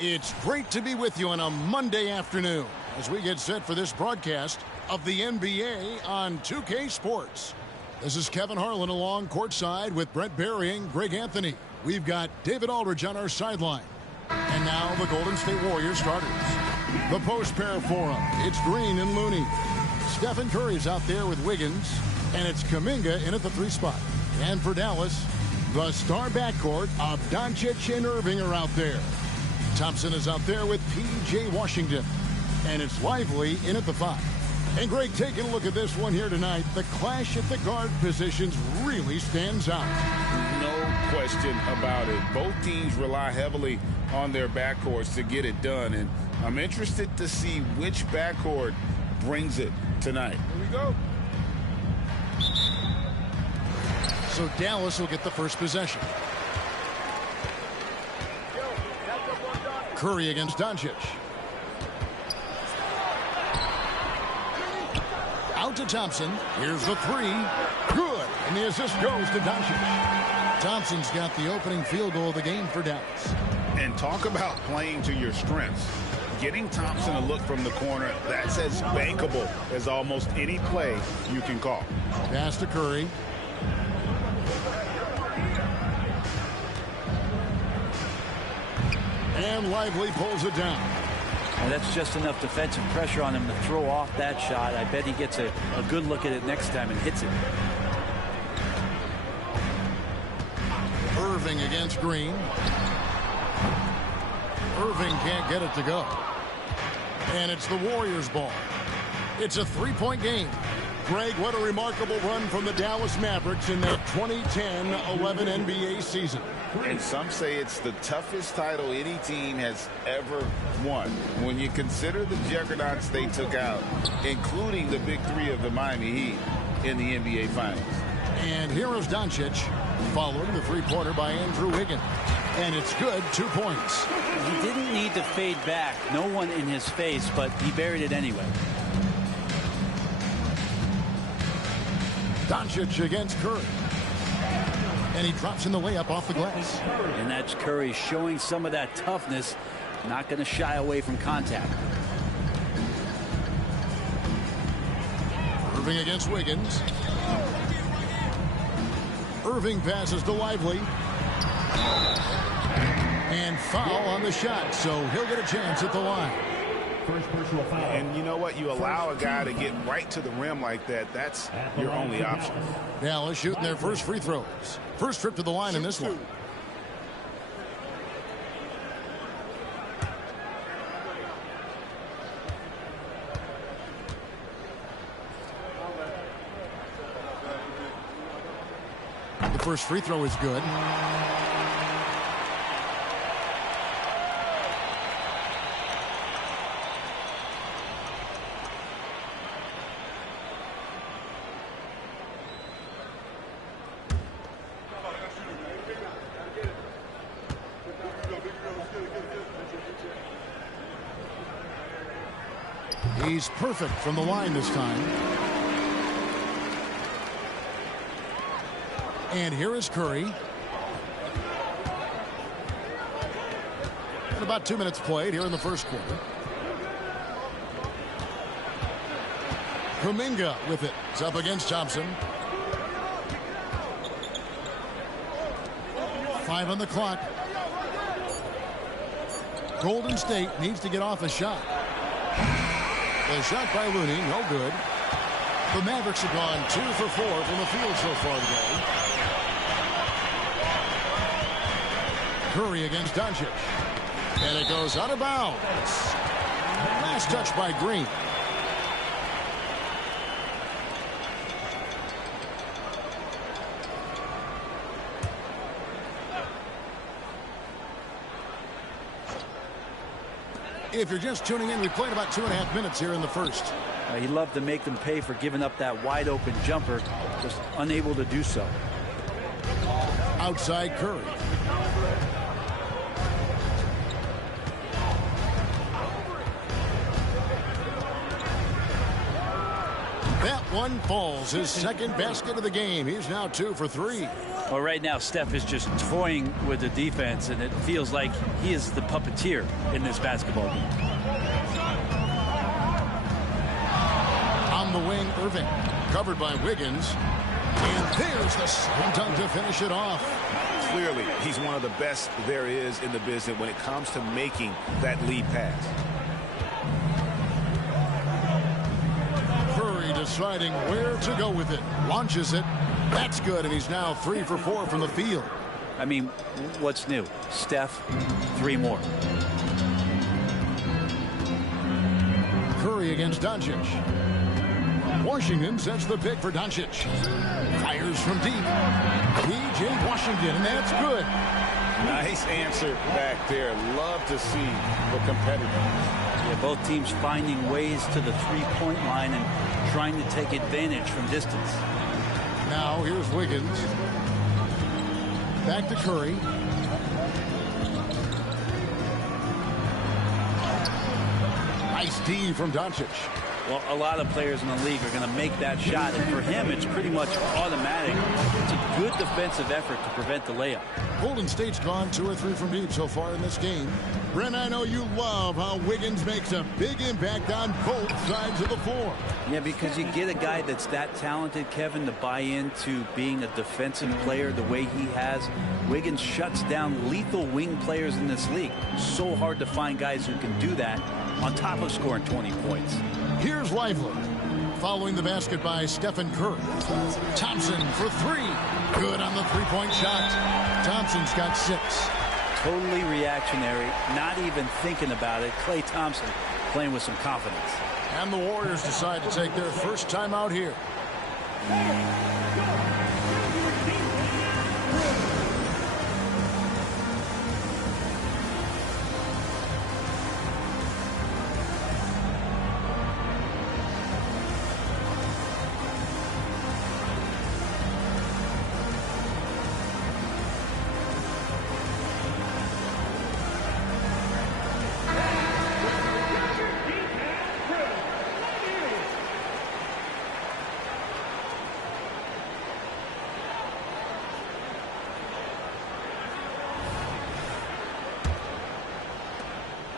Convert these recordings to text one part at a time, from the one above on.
It's great to be with you on a Monday afternoon as we get set for this broadcast of the NBA on 2K Sports. This is Kevin Harlan along courtside with Brent Barry and Greg Anthony. We've got David Aldridge on our sideline. And now the Golden State Warriors starters. The post pair for them. It's Green and Looney. Stephen Curry's out there with Wiggins. And it's Kuminga in at the 3 spot. And for Dallas, the star backcourt of Doncic and Irving are out there. Thompson is out there with P.J. Washington. And it's Lively in at the 5. And Greg, taking a look at this one here tonight, the clash at the guard positions really stands out. No question about it. Both teams rely heavily on their backcourts to get it done. And I'm interested to see which backcourt brings it tonight. Here we go. So Dallas will get the first possession. Curry against Doncic. Out to Thompson. Here's the 3. Good. And the assist goes to Doncic. Thompson's got the opening field goal of the game for Dallas. And talk about playing to your strengths. Getting Thompson a look from the corner, that's as bankable as almost any play you can call. Pass to Curry. And Lively pulls it down. And that's just enough defensive pressure on him to throw off that shot. I bet he gets a good look at it next time and hits it. Irving against Green. Irving can't get it to go. And it's the Warriors' ball. It's a 3-point game. Greg, what a remarkable run from the Dallas Mavericks in their 2010-11 NBA season. And some say it's the toughest title any team has ever won. When you consider the juggernauts they took out, including the big 3 of the Miami Heat in the NBA Finals. And here is Doncic, following the 3-pointer by Andrew Wiggins. And it's good, 2 points. He didn't need to fade back. No one in his face, but he buried it anyway. Doncic against Curry. And he drops in the layup off the glass. And that's Curry showing some of that toughness, not going to shy away from contact. Irving against Wiggins. Irving passes to Lively. And foul on the shot, so he'll get a chance at the line. First personal foul. And you know what? You allow a guy to get right to the rim like that. That's your only option. Dallas shooting their first free throws. First trip to the line in this one. The first free throw is good. He's perfect from the line this time. And here is Curry. And about 2 minutes played here in the first quarter. Kuminga with it. It's up against Thompson. 5 on the clock. Golden State needs to get off a shot. The shot by Looney, no good. The Mavericks have gone 2 for 4 from the field so far today. Curry against Doncic. And it goes out of bounds. Last touch by Green. If you're just tuning in, we played about 2.5 minutes here in the first. He loved to make them pay for giving up that wide open jumper, just unable to do so. Outside Curry. That one falls. His second basket of the game. He's now 2 for 3. Well, right now, Steph is just toying with the defense, and it feels like he is the puppeteer in this basketball game. On the wing, Irving. Covered by Wiggins. And there's the slam dunk to finish it off. Clearly, he's one of the best there is in the business when it comes to making that lead pass. Curry deciding where to go with it. Launches it. That's good, and he's now 3 for 4 from the field. I mean, what's new? Steph, 3 more. Curry against Doncic. Washington sets the pick for Doncic. Fires from deep. P.J. Washington, and that's good. Nice answer back there. Love to see the competitor. Yeah, both teams finding ways to the three-point line and trying to take advantage from distance. Now here's Wiggins. Back to Curry. Nice D from Doncic. Well, a lot of players in the league are going to make that shot, and for him, it's pretty much automatic. It's a good defensive effort to prevent the layup. Golden State's gone 2 or 3 from deep so far in this game. Brent, I know you love how Wiggins makes a big impact on both sides of the floor. Yeah, because you get a guy that's that talented, Kevin, to buy into being a defensive player the way he has. Wiggins shuts down lethal wing players in this league. So hard to find guys who can do that on top of scoring 20 points. Here's Lively. Following the basket by Stephen Curry. Thompson for 3. Good on the three-point shot. Thompson's got 6. Totally reactionary, not even thinking about it. Klay Thompson playing with some confidence. And the Warriors decide to take their first time out here.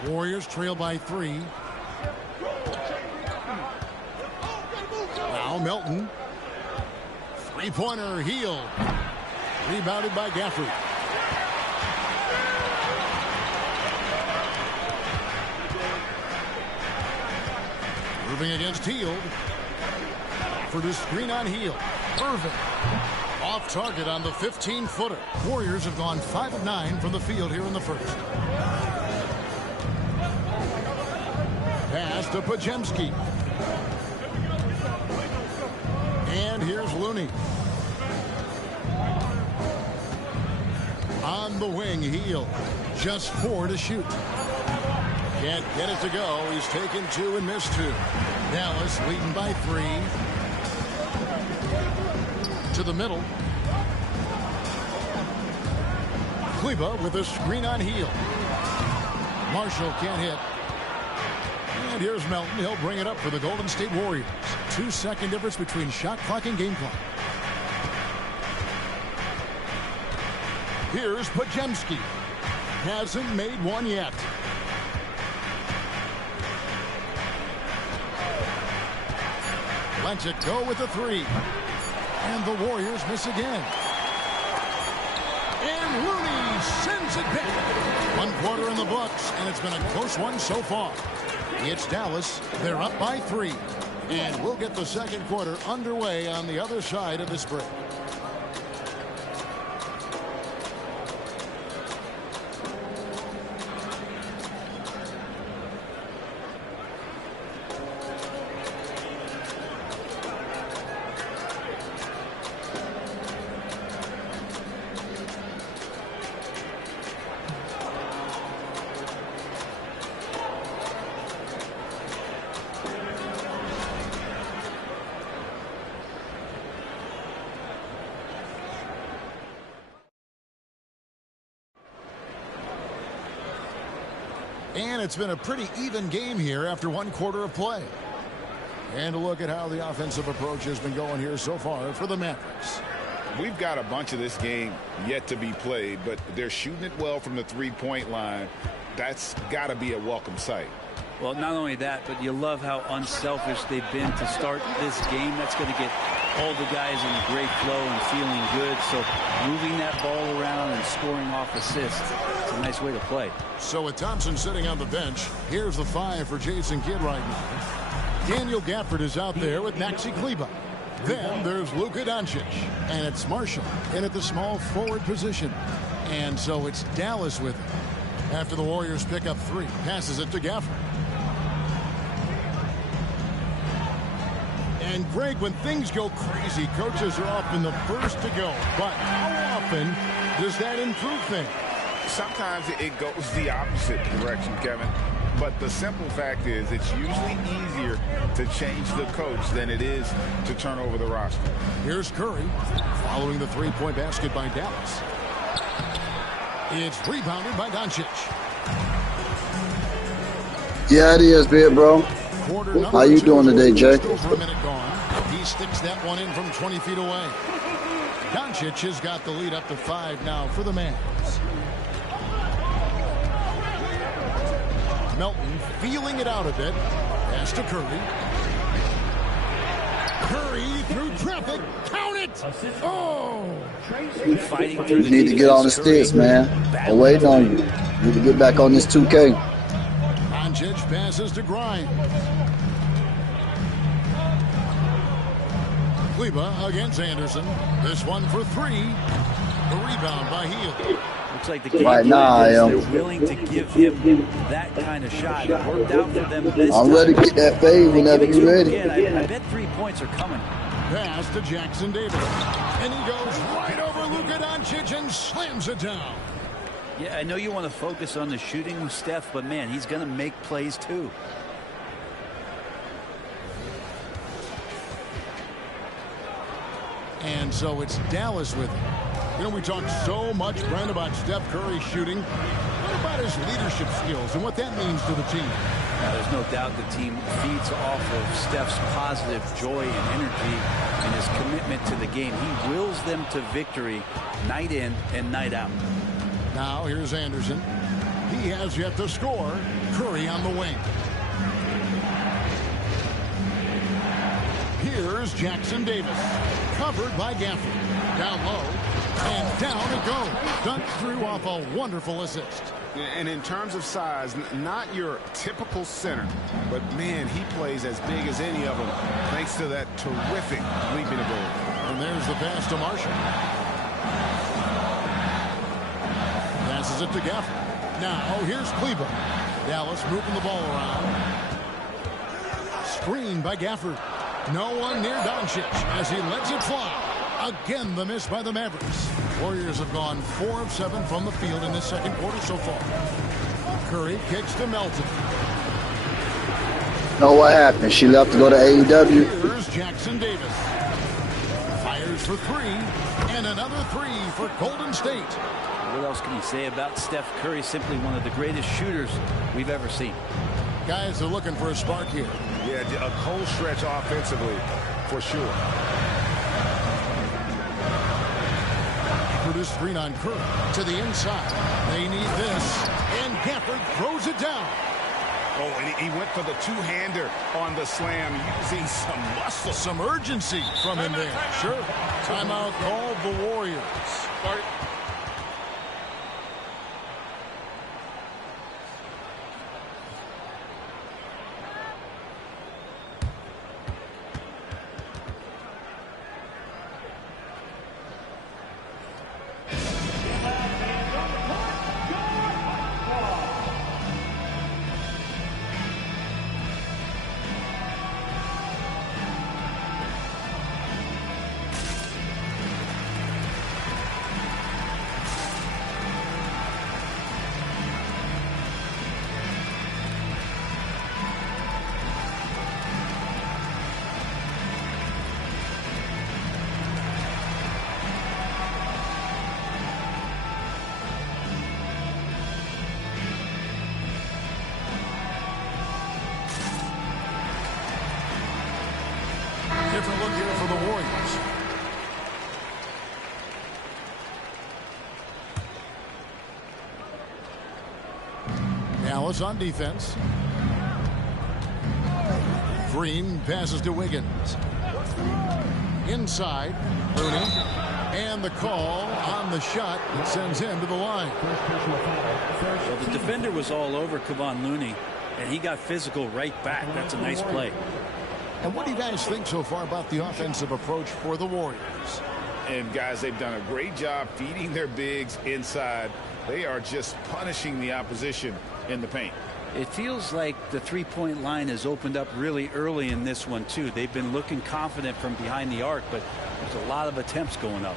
Warriors trail by 3. Now Melton. Three-pointer, Heel. Rebounded by Gafford. Irving against Hield. For the screen on Hield. Irving. Off target on the 15-footer. Warriors have gone 5 of 9 from the field here in the first. Pass to Podziemski. And here's Looney. On the wing, Heel. Just 4 to shoot. Can't get it to go. He's taken 2 and missed 2. Dallas leading by 3. To the middle. Kleba with a screen on Heel. Marshall can't hit. And here's Melton. He'll bring it up for the Golden State Warriors. 2-second difference between shot clock and game clock. Here's Podziemski. Hasn't made one yet. Lets it go with the 3. And the Warriors miss again. And Looney sends it back. 1 quarter in the books, and it's been a close one so far. It's Dallas. They're up by 3. And we'll get the second quarter underway on the other side of this break. And it's been a pretty even game here after 1 quarter of play. And a look at how the offensive approach has been going here so far for the Mavericks. we've got a bunch of this game yet to be played, but they're shooting it well from the three-point line. That's got to be a welcome sight. Well, not only that, but you love how unselfish they've been to start this game. That's going to get all the guys in a great flow and feeling good. So moving that ball around and scoring off assists, it's a nice way to play. So with Thompson sitting on the bench, here's the 5 for Jason Kidd right now. Daniel Gafford is out there with Maxi Kleber. Then there's Luka Doncic, and it's Marshall in at the small forward position. And so it's Dallas with him. After the Warriors pick up 3, passes it to Gafford. And Greg, when things go crazy, coaches are often the first to go. But how often does that improve things? Sometimes it goes the opposite direction, Kevin. But the simple fact is it's usually easier to change the coach than it is to turn over the roster. Here's Curry following the three-point basket by Dallas. It's rebounded by Doncic. Yeah, it is, big bro. How you doing today, Jay? Over a minute gone. He sticks that one in from 20 feet away. Doncic has got the lead up to 5 now for the Mavs. Melton feeling it out a bit. Pass to Curry. Curry through traffic. Count it! Oh! Fighting through You need to get on the sticks, man. I'm waiting on you. You need to get back on this 2K. Doncic passes to Grimes. Kleber against Anderson. This one for 3. The rebound by Hield. Looks like the game Right now, they're willing to give him that kind of shot. It worked out for them this I'm time. ready to get that fade whenever you're ready. Again, I bet 3 points are coming. Pass to Jackson Davis. And he goes right over Luka Doncic and slams it down. Yeah, I know you want to focus on the shooting with Steph, but man, he's going to make plays too. And so it's Dallas with him. You know, we talked so much, Brent, about Steph Curry shooting. What about his leadership skills and what that means to the team? Now, there's no doubt the team feeds off of Steph's positive joy and energy and his commitment to the game. He wills them to victory night in and night out. Now here's Anderson. He has yet to score. Curry on the wing. Here's Jackson Davis. Covered by Gafford. Down low. And down it goes. Dunked through off a wonderful assist. And in terms of size, not your typical center, but man, he plays as big as any of them thanks to that terrific leaping ability. And there's the pass to Marshall. Passes it to Gafford. Now here's Kleber. Dallas moving the ball around. Screen by Gafford. No one near Doncic as he lets it fly. Again, the miss by the Mavericks. Warriors have gone 4 of 7 from the field in this second quarter so far. Curry kicks to Melton. Know what happened? She left to go to AEW. Here's Jackson Davis. Fires for 3. And another 3 for Golden State. What else can you say about Steph Curry? Simply one of the greatest shooters we've ever seen. Guys are looking for a spark here. Yeah, a cold stretch offensively for sure. This screen on Curry to the inside. They need this. And Gafford throws it down. Oh, and he went for the two-hander on the slam, using some muscle. Some urgency from him there. Sure. Timeout called the Warriors. Wallace on defense. Green passes to Wiggins. Inside, Looney. And the call on the shot that sends him to the line. Well, the defender was all over Kevon Looney, and he got physical right back. That's a nice play. And what do you guys think so far about the offensive approach for the Warriors? And, guys, they've done a great job feeding their bigs inside. They are just punishing the opposition in the paint. It feels like the three-point line has opened up really early in this one, too. They've been looking confident from behind the arc, but there's a lot of attempts going up.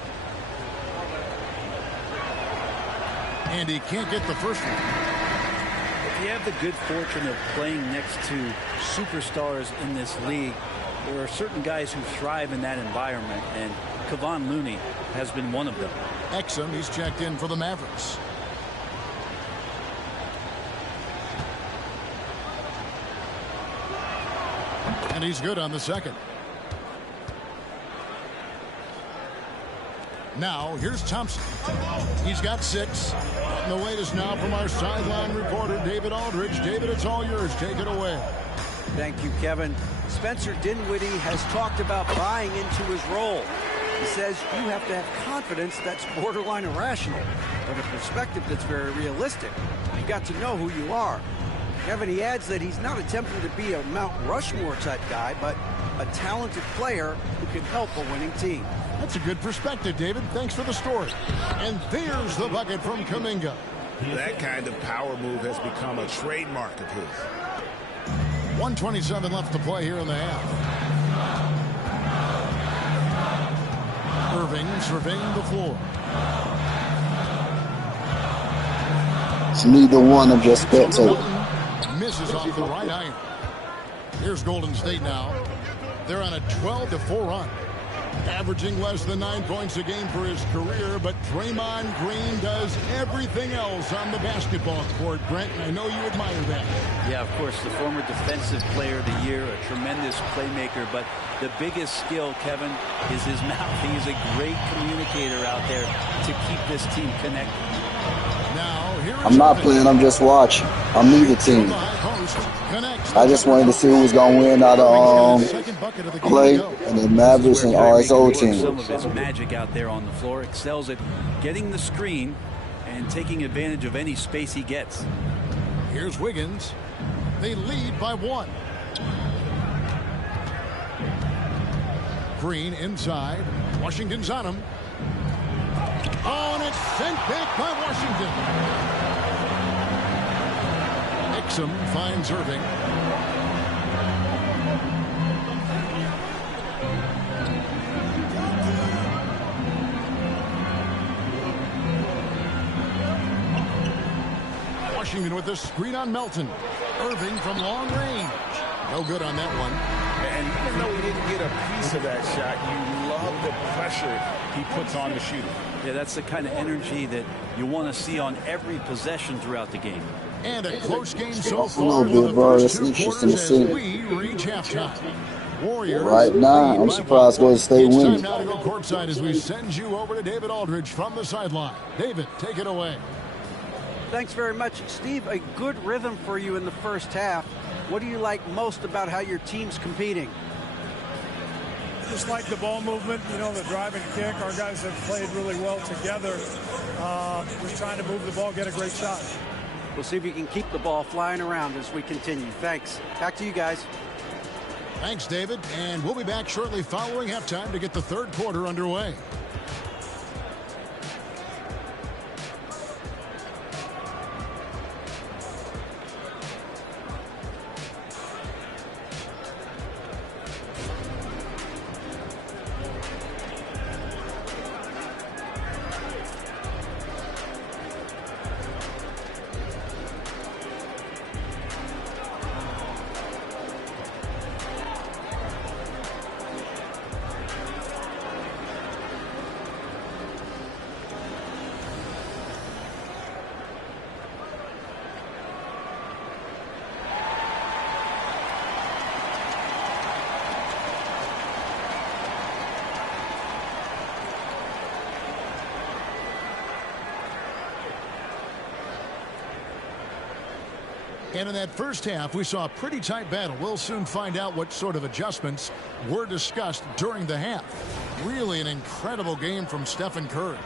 And he can't get the first one. If you have the good fortune of playing next to superstars in this league, there are certain guys who thrive in that environment, and Kevon Looney has been one of them. Exum, he's checked in for the Mavericks. And he's good on the second. Now, here's Thompson. He's got 6. And the wait is now from our sideline reporter, David Aldridge. David, it's all yours. Take it away. Thank you, Kevin. Spencer Dinwiddie has talked about buying into his role. He says you have to have confidence that's borderline irrational, but a perspective that's very realistic. You've got to know who you are. Kevin, he adds that he's not attempting to be a Mount Rushmore type guy, but a talented player who can help a winning team. That's a good perspective, David. Thanks for the story. And there's the bucket from Kuminga. That kind of power move has become a trademark of his. 1:27 left to play here in the half. Irving surveying the floor. It's neither one of just spectators. Misses off the right iron. Here's Golden State now. They're on a 12-4 run. Averaging less than 9 points a game for his career, but Draymond Green does everything else on the basketball court, Brent, and I know you admire that. Yeah, of course, the former defensive player of the year, a tremendous playmaker, but the biggest skill, Kevin, is his mouth. He is a great communicator out there to keep this team connected. Now, here is I'm not playing, I'm just watching. I'm neither team. I just wanted to see who was going to win out of Clay and the Mavericks and RSO team. Some of his magic out there on the floor, excels at getting the screen and taking advantage of any space he gets. Here's Wiggins. They lead by 1. Green inside. Washington's on him. Oh, and it's sent back by Washington. Exum finds Irving. Washington with the screen on Melton. Irving from long range. No good on that one. And even though he didn't get a piece of that shot, you love the pressure he puts on the shooter. Yeah, that's the kind of energy that you want to see on every possession throughout the game. And a close game so A far. little bit, bro. That's interesting to see. We reach halftime. Warriors. Right now, I'm surprised Golden State It's time wins. now to go courtside as we send you over to David Aldridge from the sideline. David, take it away. Thanks very much, Steve. A good rhythm for you in the first half. What do you like most about how your team's competing? Just like the ball movement, you know, the drive and kick. Our guys have played really well together. Just trying to move the ball, get a great shot. We'll see if you can keep the ball flying around as we continue. Thanks. Back to you guys. Thanks, David. And we'll be back shortly following halftime to get the third quarter underway. And in that first half, we saw a pretty tight battle. We'll soon find out what sort of adjustments were discussed during the half. Really an incredible game from Stephen Curry.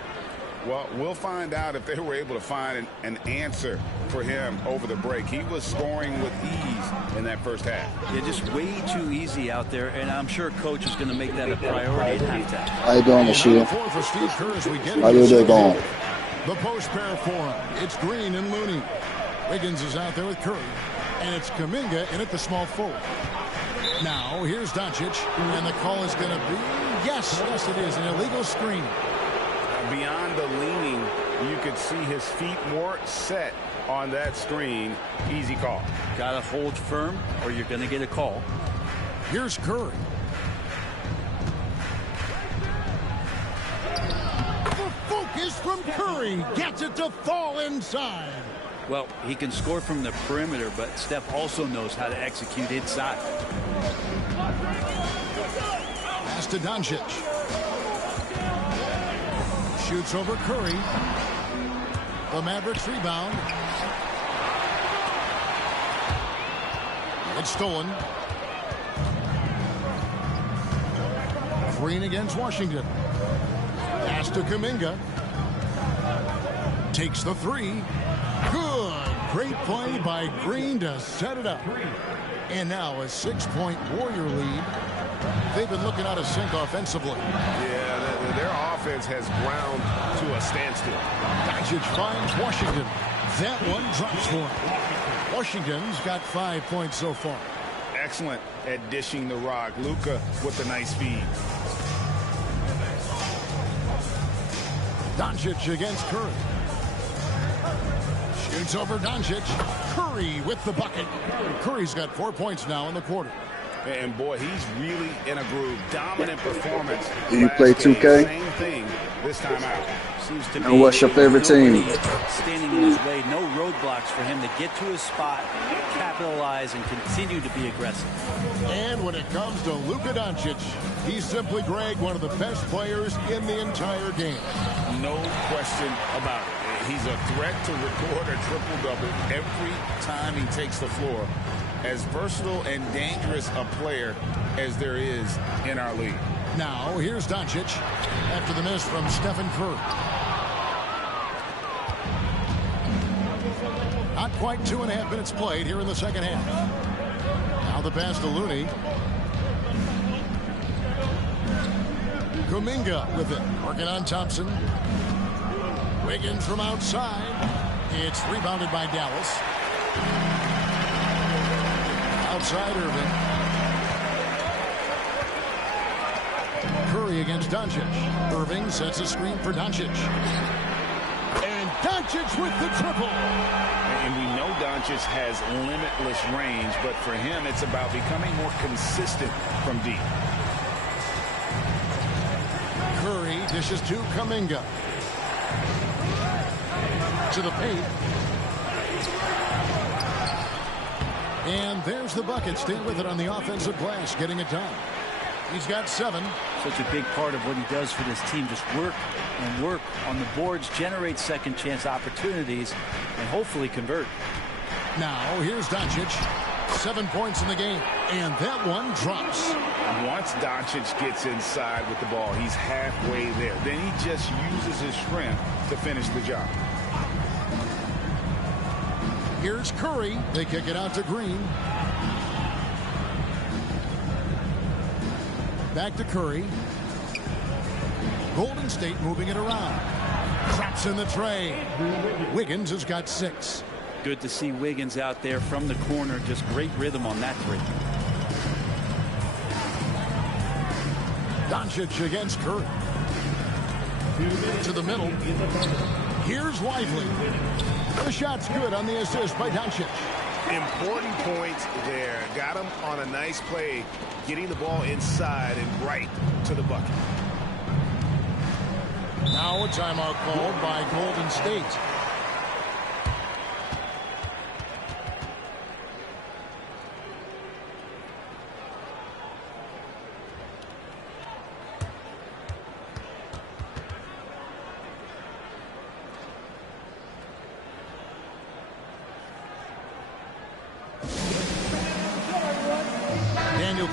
Well, we'll find out if they were able to find an answer for him over the break. He was scoring with ease in that first half. Yeah, just way too easy out there, and I'm sure Coach is going to make that a priority at halftime. How you doing, Michelle? How you doing going? The post pair for him. It's Green and Looney. Wiggins is out there with Curry. And it's Kuminga in at the small forward. Now, here's Doncic. And the call is going to be, yes, it is, an illegal screen. Beyond the leaning, you could see his feet more set on that screen. Easy call. Got to hold firm or you're going to get a call. Here's Curry. The focus from Curry gets it to fall inside. Well, he can score from the perimeter, but Steph also knows how to execute inside. Pass to Doncic. Shoots over Curry. The Mavericks rebound. It's stolen. Green against Washington. Pass to Kuminga. Takes the three. Good. Great play by Green to set it up. And now a 6-point Warrior lead. They've been looking out of sync offensively. Yeah, their offense has ground to a standstill. Doncic finds Washington. That one drops for him. Washington's got 5 points so far. Excellent at dishing the rock. Luka with a nice feed. Doncic against Curry. Shoots over Doncic. Curry with the bucket. Curry's got 4 points now in the quarter. And boy, he's really in a groove. Dominant performance. Do you play 2K? Same thing this time out. Seems to And what's your favorite team? Standing in his way, no roadblocks for him to get to his spot, capitalize, and continue to be aggressive. And when it comes to Luka Doncic, he's simply, Greg, one of the best players in the entire game. No question about it. He's a threat to record a triple-double every time he takes the floor. As versatile and dangerous a player as there is in our league. Now, here's Doncic after the miss from Stephen Curry. Not quite 2.5 minutes played here in the second half. Now the pass to Looney. Kuminga with it. Working on Thompson. Wiggins from outside. It's rebounded by Dallas. Outside Irving. Curry against Doncic. Irving sets a screen for Doncic. And Doncic with the triple. And we know Doncic has limitless range, but for him, it's about becoming more consistent from deep. Curry dishes to Kuminga. To the paint. And there's the bucket. Stay with it on the offensive glass, getting it done. He's got 7. Such a big part of what he does for this team. Just work and work on the boards, generate second chance opportunities, and hopefully convert. Now, here's Doncic. 7 points in the game. And that one drops. Once Doncic gets inside with the ball, he's halfway there. Then he just uses his strength to finish the job. Here's Curry. They kick it out to Green. Back to Curry. Golden State moving it around. Traps in the tray. Wiggins has got 6. Good to see Wiggins out there from the corner. Just great rhythm on that three. Doncic against Curry. To the middle. Here's Lively. The shot's good on the assist by Doncic. Important points there. Got him on a nice play, getting the ball inside and right to the bucket. Now a timeout called by Golden State.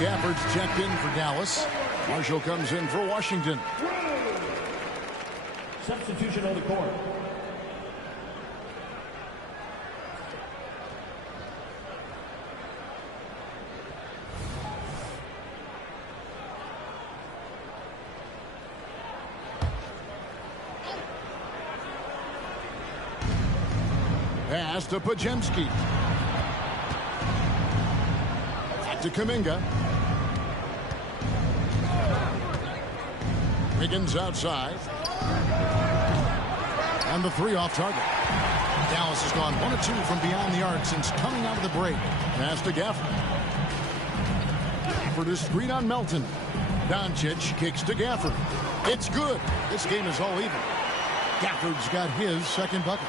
Gafford's checked in for Dallas. Marshall comes in for Washington. Substitution on the court. Pass to Pajemski. Back to Kuminga. Wiggins outside. And the three off target. Dallas has gone 1 of 2 from beyond the arc since coming out of the break. Pass to Gafford. For the screen on Melton. Doncic kicks to Gafford. It's good. This game is all even. Gafford's got his second bucket.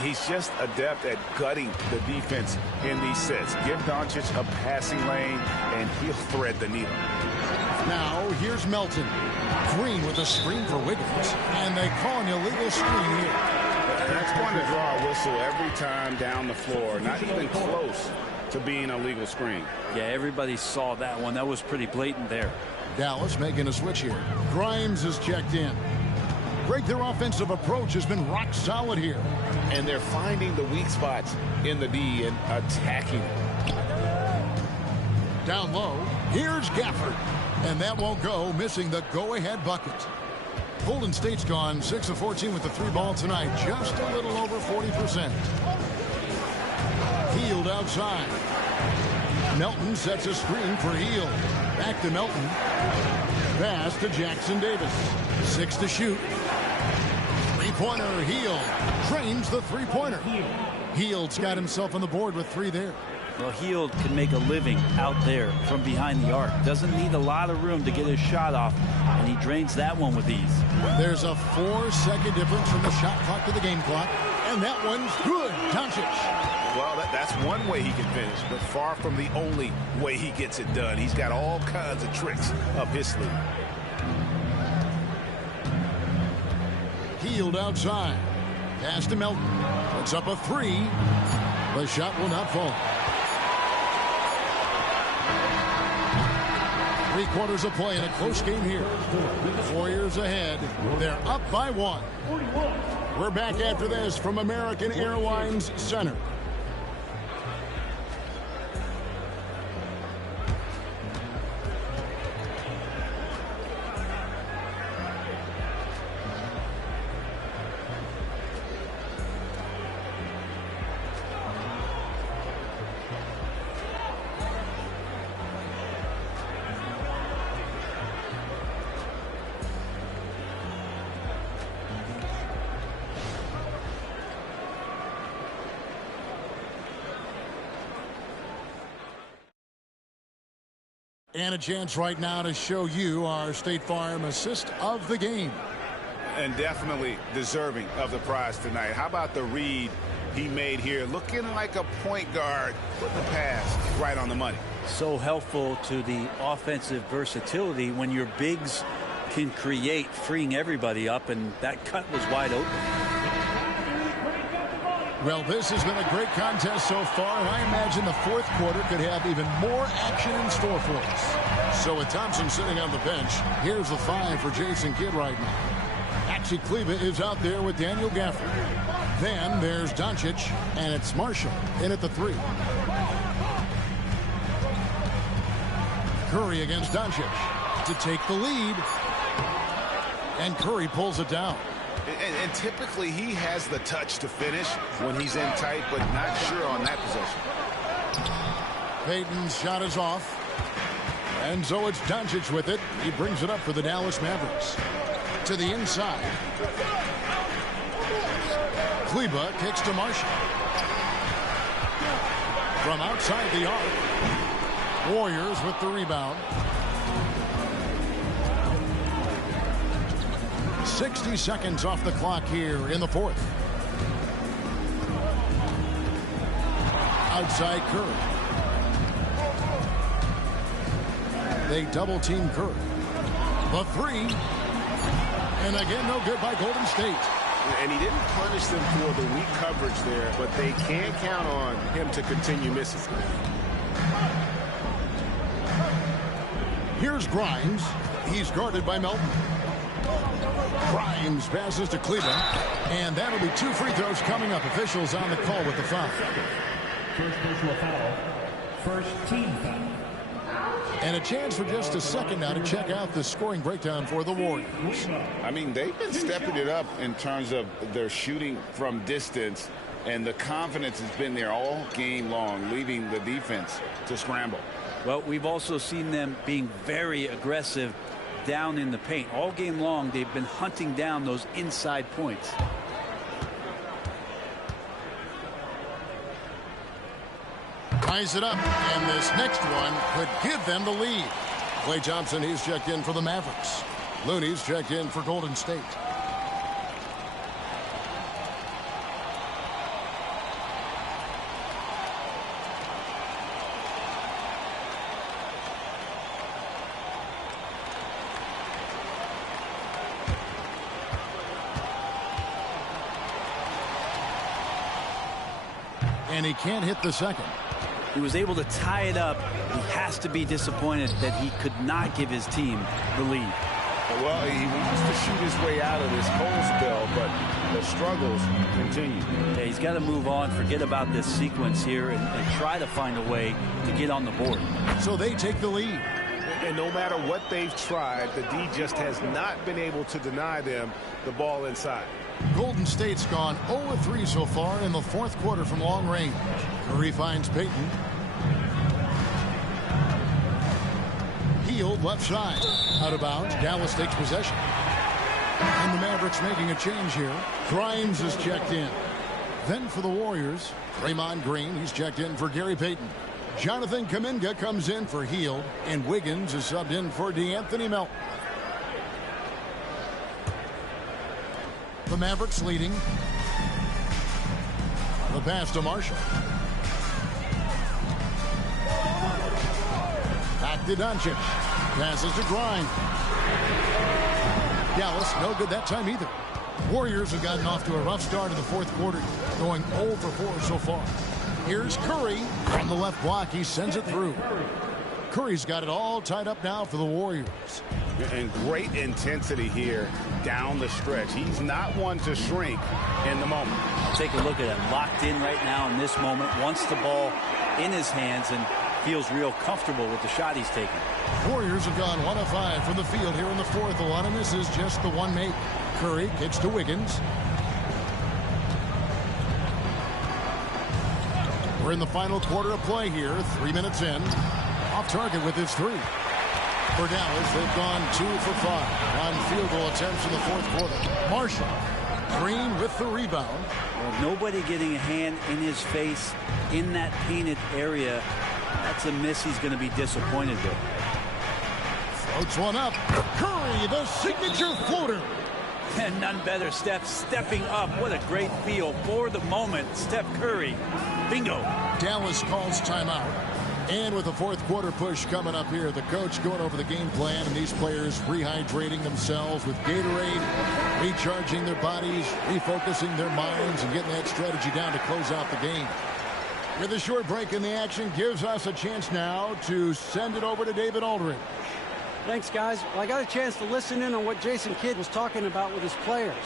He's just adept at gutting the defense in these sets. Give Doncic a passing lane, and he'll thread the needle. Now, here's Melton. Green with a screen for Wiggins. And they call an illegal screen here. That's going to draw a whistle every time down the floor. Not even close to being a legal screen. Yeah, everybody saw that one. That was pretty blatant there. Dallas making a switch here. Grimes is checked in. Greg, their offensive approach has been rock solid here. And they're finding the weak spots in the D and attacking it. Down low, here's Gafford. And that won't go, missing the go-ahead bucket. Golden State's gone 6 of 14 with the 3-ball tonight. Just a little over 40%. Hield outside. Melton sets a screen for Hield. Back to Melton. Pass to Jackson Davis. 6 to shoot. Three-pointer, Hield. Trains the three-pointer. Hield's got himself on the board with 3 there. Well, Hield can make a living out there from behind the arc. Doesn't need a lot of room to get his shot off, and he drains that one with ease. There's a 4-second difference from the shot clock to the game clock, and that one's good. Doncic. Well, that's one way he can finish, but far from the only way he gets it done. He's got all kinds of tricks up his sleeve. Hield outside. Pass to Melton. Puts up a 3. The shot will not fall. 3 quarters of play in a close game here. Warriors ahead. They're up by 1. We're back after this from American Airlines Center. And a chance right now to show you our State Farm assist of the game. And definitely deserving of the prize tonight. How about the read he made here? Looking like a point guard, putting the pass right on the money. So helpful to the offensive versatility when your bigs can create, freeing everybody up, and that cut was wide open. Well, this has been a great contest so far, and I imagine the fourth quarter could have even more action in store for us. So with Thompson sitting on the bench, here's the 5 for Jason Kidd right now. Maxi Kleber is out there with Daniel Gafford. Then there's Doncic, and it's Marshall in at the 3. Curry against Doncic to take the lead. And Curry pulls it down. And typically he has the touch to finish when he's in tight, but not sure on that possession. Payton's shot is off. And so it's Doncic with it. He brings it up for the Dallas Mavericks. To the inside. Kleber kicks to Marshall. From outside the arc. Warriors with the rebound. 60 seconds off the clock here in the fourth. Outside Curry. They double team Curry. The 3. And again, no good by Golden State. And he didn't punish them for the weak coverage there, but they can't count on him to continue missing. Here's Grimes. He's guarded by Melton. Grimes passes to Cleveland. And that'll be 2 free throws coming up. Officials on the call with the foul. First personal foul. First team foul. And a chance for just a second now to check out the scoring breakdown for the Warriors. I mean, they've been stepping it up in terms of their shooting from distance, and the confidence has been there all game long, leaving the defense to scramble. Well, we've also seen them being very aggressive down in the paint. All game long, they've been hunting down those inside points. Ties it up, and this next one could give them the lead. Klay Thompson, he's checked in for the Mavericks. Looney's checked in for Golden State. And he can't hit the second. He was able to tie it up. He has to be disappointed that he could not give his team the lead. Well, he wants to shoot his way out of this cold spell, but the struggles continue. Yeah, he's got to move on, forget about this sequence here, and try to find a way to get on the board. So they take the lead. And no matter what they've tried, the D just has not been able to deny them the ball inside. Golden State's gone 0-3 so far in the fourth quarter from long range. Curry finds Payton. Hield left side. Out of bounds. Dallas takes possession. And the Mavericks making a change here. Grimes is checked in. Then for the Warriors, Draymond Green. He's checked in for Gary Payton. Jonathan Kuminga comes in for Hield. And Wiggins is subbed in for DeAnthony Melton. The Mavericks leading. The pass to Marshall. Back to Doncic. Passes to Grimes. Dallas, no good that time either. Warriors have gotten off to a rough start in the fourth quarter, going 0 for 4 so far. Here's Curry from the left block. He sends it through. Curry's got it all tied up now for the Warriors. And great intensity here down the stretch. He's not one to shrink in the moment. Take a look at him, locked in right now in this moment, wants the ball in his hands and feels real comfortable with the shot he's taking. Warriors have gone 1 of 5 from the field here in the fourth. A lot of misses, just the one make. Curry kicks to Wiggins. We're in the final quarter of play here, 3 minutes in. Off target with his 3. For Dallas, they've gone 2 for 5 on field goal attempts in the fourth quarter. Marshall, Green with the rebound. Well, nobody getting a hand in his face in that painted area. That's a miss he's going to be disappointed with. Floats one up. Curry, the signature floater. And none better. Steph stepping up. What a great feel for the moment. Steph Curry. Bingo. Dallas calls timeout. And with the fourth quarter push coming up here, the coach going over the game plan and these players rehydrating themselves with Gatorade, recharging their bodies, refocusing their minds, and getting that strategy down to close out the game. With a short break in the action gives us a chance now to send it over to David Aldridge. Thanks, guys. Well, I got a chance to listen in on what Jason Kidd was talking about with his players.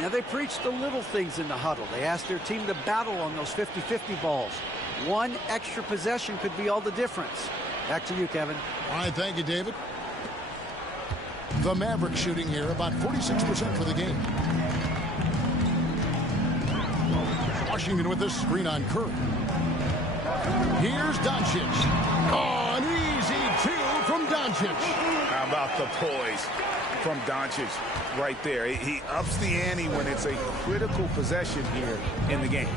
Now, they preached the little things in the huddle. They asked their team to battle on those 50-50 balls. One extra possession could be all the difference. Back to you, Kevin. All right, thank you, David. The Mavericks shooting here about 46% for the game. Washington with this screen on Curry. Here's Doncic. Oh, an easy 2 from Doncic. How about the poise from Doncic right there? He ups the ante when it's a critical possession here in the game.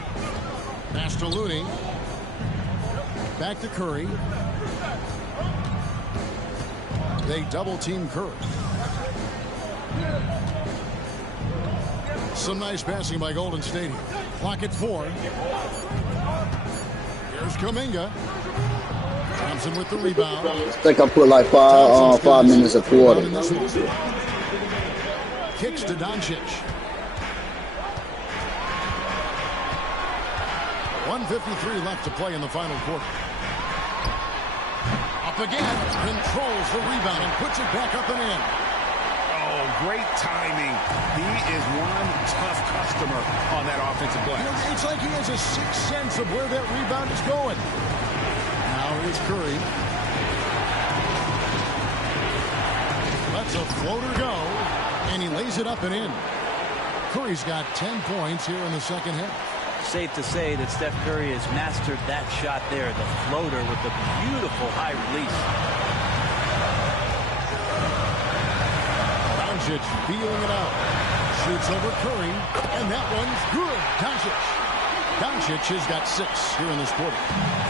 Pass to Looney. Back to Curry. They double team Curry. Some nice passing by Golden State. Clock at 4. Here's Kuminga. Thompson with the rebound. I think I put like 5 minutes a quarter. Kicks to Doncic. 1:53 left to play in the final quarter. Up Up again. Controls the rebound and puts it back up and in. Oh, great timing. He is one tough customer on that offensive glass. You know, it's like he has a sixth sense of where that rebound is going. Now here's Curry. Lets a floater go, and he lays it up and in. Curry's got 10 points here in the second half. Safe to say that Steph Curry has mastered that shot there, the floater with the beautiful high release. Doncic feeling it out. Shoots over Curry, and that one's good. Doncic has got 6 here in this quarter.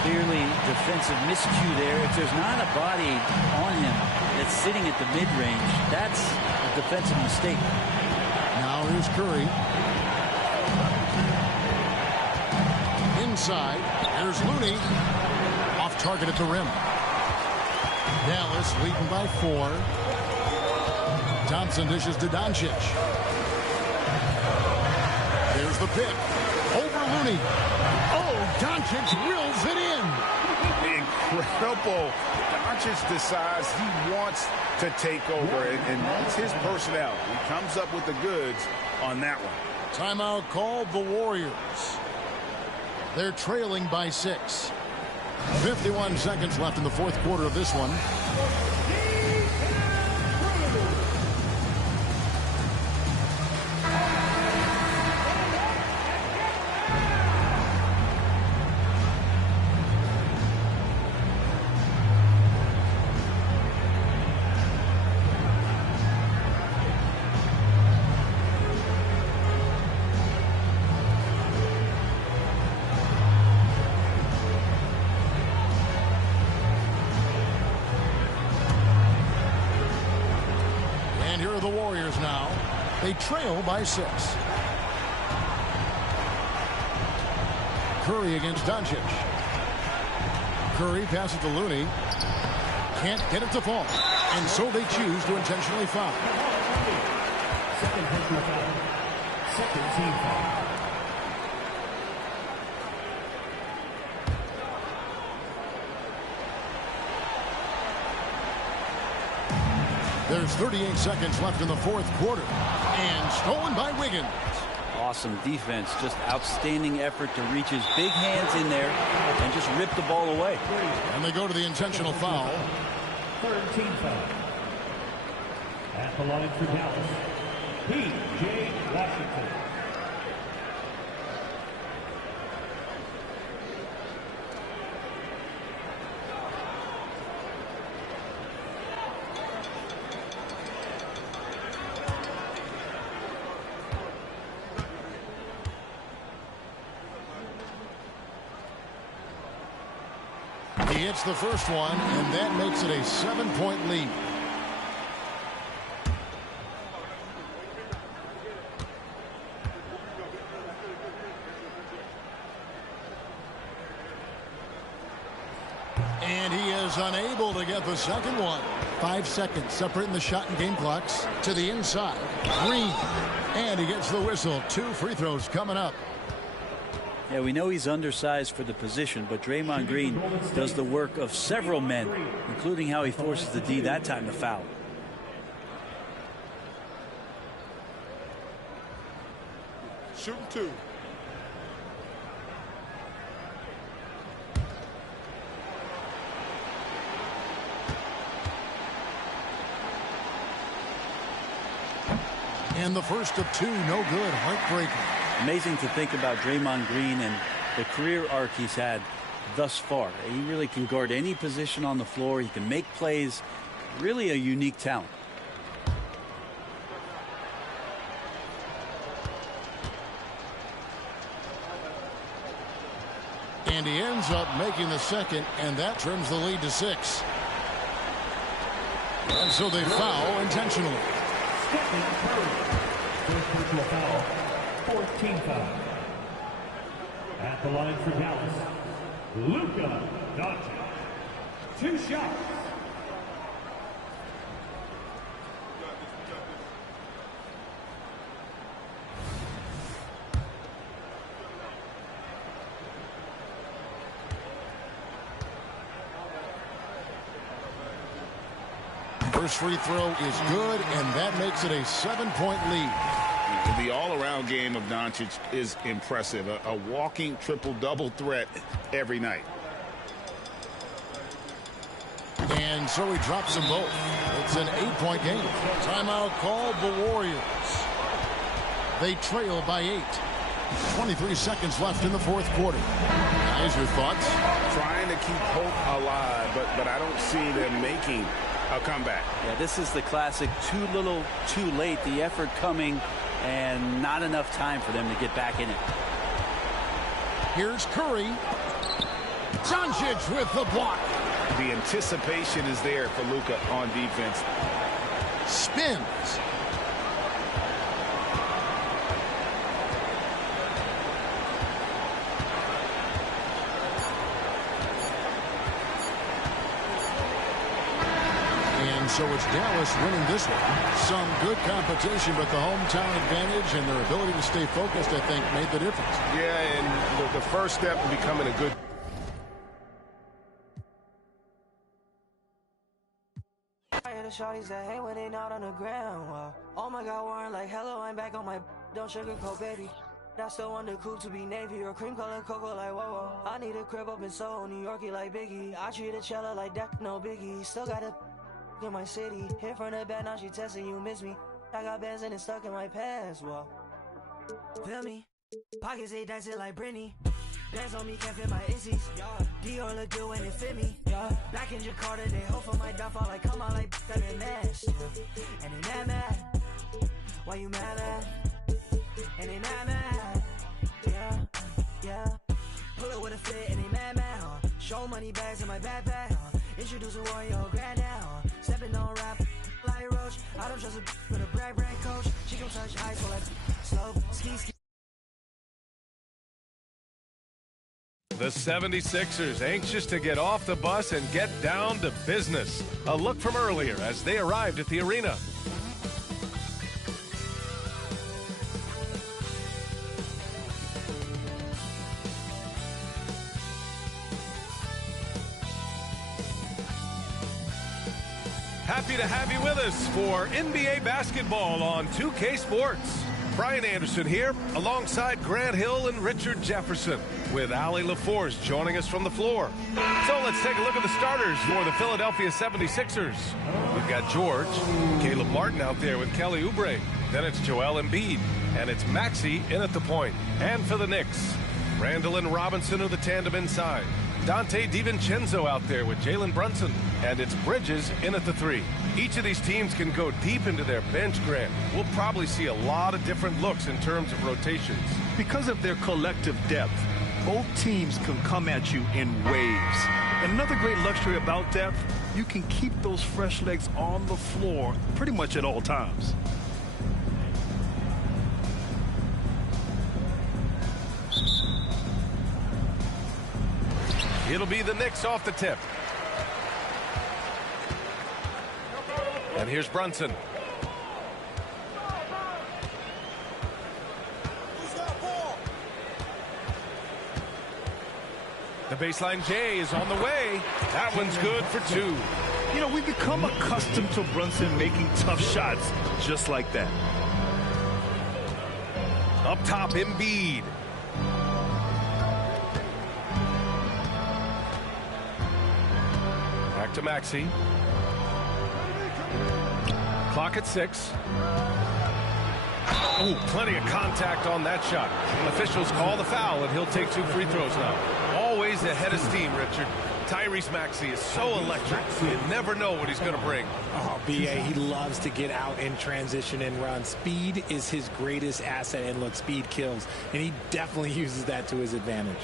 Clearly defensive miscue there. If there's not a body on him that's sitting at the mid-range, that's a defensive mistake. Now here's Curry. Inside, here's Looney. Off target at the rim. Dallas leading by 4. Thompson dishes to Doncic. There's the pick. Over Looney. Oh, Doncic wills it in. Incredible. Doncic decides he wants to take over, and it's his personality. He comes up with the goods on that one. Timeout called the Warriors. They're trailing by 6. 51 seconds left in the fourth quarter of this one. Now they trail by 6. Curry against Doncic. Curry passes to Looney. Can't get it to fall, and so they choose to intentionally foul. Second personal foul. Second team foul. There's 38 seconds left in the fourth quarter. And stolen by Wiggins. Awesome defense. Just outstanding effort to reach his big hands in there and just rip the ball away. And they go to the intentional foul. Third team foul. At the line for Dallas, P.J. Washington. He hits the first one, and that makes it a 7-point lead. And he is unable to get the second one. 5 seconds separating the shot and game clocks to the inside. Green. And he gets the whistle. 2 free throws coming up. Yeah, we know he's undersized for the position, but Draymond Green does the work of several men, including how he forces the D that time to foul. Shooting 2. And the first of 2, no good. Heartbreaking. Amazing to think about Draymond Green and the career arc he's had thus far. He really can guard any position on the floor. He can make plays. Really a unique talent. And he ends up making the second, and that trims the lead to 6. And so they foul intentionally. Stephen Curry. First personal foul. 14 foul. At the line for Dallas, Luka Doncic. 2 shots. first free throw is good, and that makes it a 7-point lead. The all-around game of Doncic is impressive. A walking triple-double threat every night. And so he drops them both. It's an 8-point game. Timeout called the Warriors. They trail by 8. 23 seconds left in the fourth quarter. Guys, your thoughts? Trying to keep hope alive, but I don't see them making a comeback. Yeah, this is the classic too little, too late. The effort coming and not enough time for them to get back in it. Here's Curry. Doncic with the block. The anticipation is there for Luka on defense. Spins. And so it's Dallas winning this one. Some good competition, but the hometown advantage and their ability to stay focused, I think, made the difference. Yeah, and the first step in becoming a good... The shorties that hate when they not on the ground. Oh my God, Warren, like hello, I'm back on my don't sugarcoat, baby. I still want the coupe to be navy or cream color cocoa, like whoa. I need a crib up in Soho, New Yorkie, like Biggie. I treat a cello like that, no biggie. Still got a in my city. Hit from the back, now she testing you miss me. I got bands and it's stuck in my pants. Whoa, feel me? Pockets they dancing like Britney. Bands on me can't fit my Izzy's. Dior look good when it fit me. Back in Jakarta, they hope for my downfall. Like come out like that and mash. And they mad. Why you mad? And they mad. Yeah. Pull it with a fit and they mad. Show money bags in my backpack. Introduce a warrior grand now. Stepping on rap like Roach. I don't trust a with a brag coach. She gon' touch ice while I slow ski. The 76ers anxious to get off the bus and get down to business. A look from earlier as they arrived at the arena. Happy to have you with us for NBA basketball on 2K Sports. Brian Anderson here alongside Grant Hill and Richard Jefferson with Allie LaForce joining us from the floor. So let's take a look at the starters for the Philadelphia 76ers. We've got George, Caleb Martin out there with Kelly Oubre. Then it's Joel Embiid, and it's Maxey in at the point. And for the Knicks, Randall and Robinson are the tandem inside. Dante DiVincenzo out there with Jalen Brunson, and it's Bridges in at the 3. Each of these teams can go deep into their bench, Grant. We'll probably see a lot of different looks in terms of rotations. Because of their collective depth, both teams can come at you in waves. And another great luxury about depth, you can keep those fresh legs on the floor pretty much at all times. It'll be the Knicks off the tip. And here's Brunson. The baseline J is on the way. That one's good for 2. You know, we've become accustomed to Brunson making tough shots just like that. Up top, Embiid. Back to Maxey. Clock at 6. Oh, plenty of contact on that shot. Officials call the foul, and he'll take 2 free throws now. Always ahead of steam, Richard. Tyrese Maxey is so electric. You never know what he's going to bring. Oh, B.A., he loves to get out in transition and run. Speed is his greatest asset, and look, speed kills. And he definitely uses that to his advantage.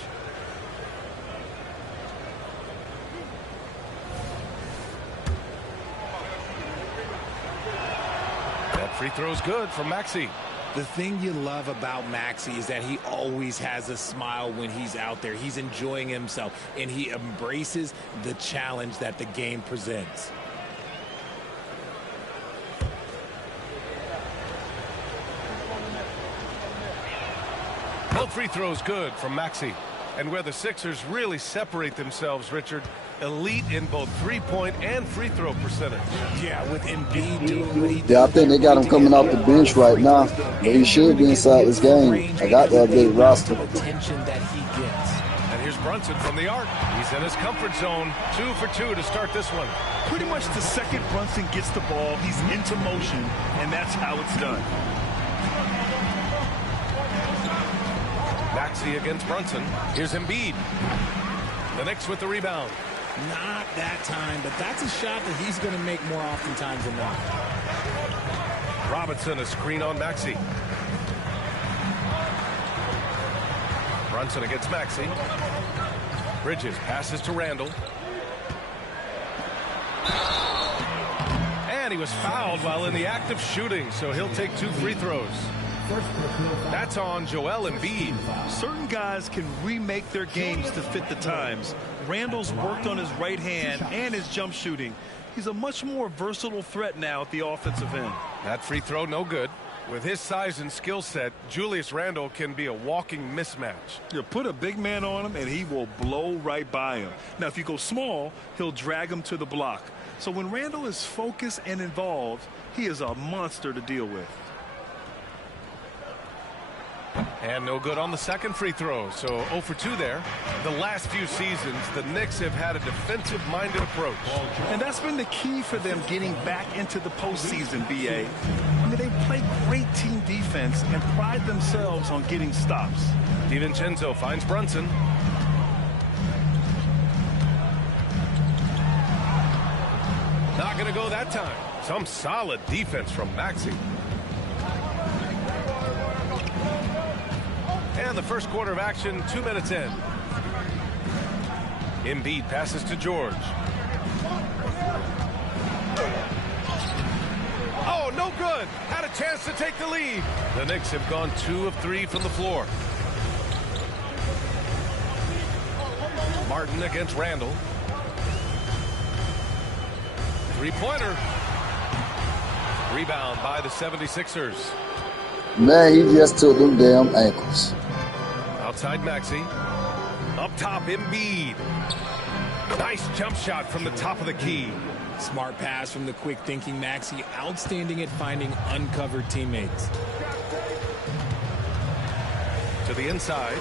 Free throw's good from Maxey. The thing you love about Maxey is that he always has a smile when he's out there. He's enjoying himself, and he embraces the challenge that the game presents. Both free throws good from Maxey. And where the Sixers really separate themselves, Richard, elite in both three-point and free throw percentage. Yeah, with Embiid doing what he did. Yeah, I think they got him coming off the bench right now, but he should be inside this game. I got the updated roster. Attention that he gets. And here's Brunson from the arc. He's in his comfort zone. 2 for 2 to start this one. Pretty much the second Brunson gets the ball, he's into motion, and that's how it's done. Maxey against Brunson. Here's Embiid. The Knicks with the rebound. Not that time, but that's a shot that he's going to make more oftentimes than not. Robinson, a screen on Maxey. Brunson against Maxey. Bridges passes to Randall. And he was fouled while in the act of shooting, so he'll take 2 free throws. That's on Joel Embiid. Certain guys can remake their games to fit the times. Randall's worked on his right hand and his jump shooting. He's a much more versatile threat now at the offensive end. That free throw no good. With his size and skill set, Julius Randle can be a walking mismatch. You put a big man on him and he will blow right by him. Now if you go small, he'll drag him to the block. So when Randle is focused and involved, he is a monster to deal with. And no good on the second free throw, so 0 for 2 there. The last few seasons, the Knicks have had a defensive-minded approach. And that's been the key for them getting back into the postseason, B.A. I mean, they play great team defense and pride themselves on getting stops. DiVincenzo finds Brunson. Not going to go that time. Some solid defense from Maxey. And the first quarter of action, 2 minutes in. Embiid passes to George. Oh, no good. Had a chance to take the lead. The Knicks have gone 2 of 3 from the floor. Martin against Randall. Three-pointer. Rebound by the 76ers. Man, he just took them damn ankles. Outside Maxey. Up top, Embiid. Nice jump shot from the top of the key. Smart pass from the quick thinking Maxey. Outstanding at finding uncovered teammates. To the inside.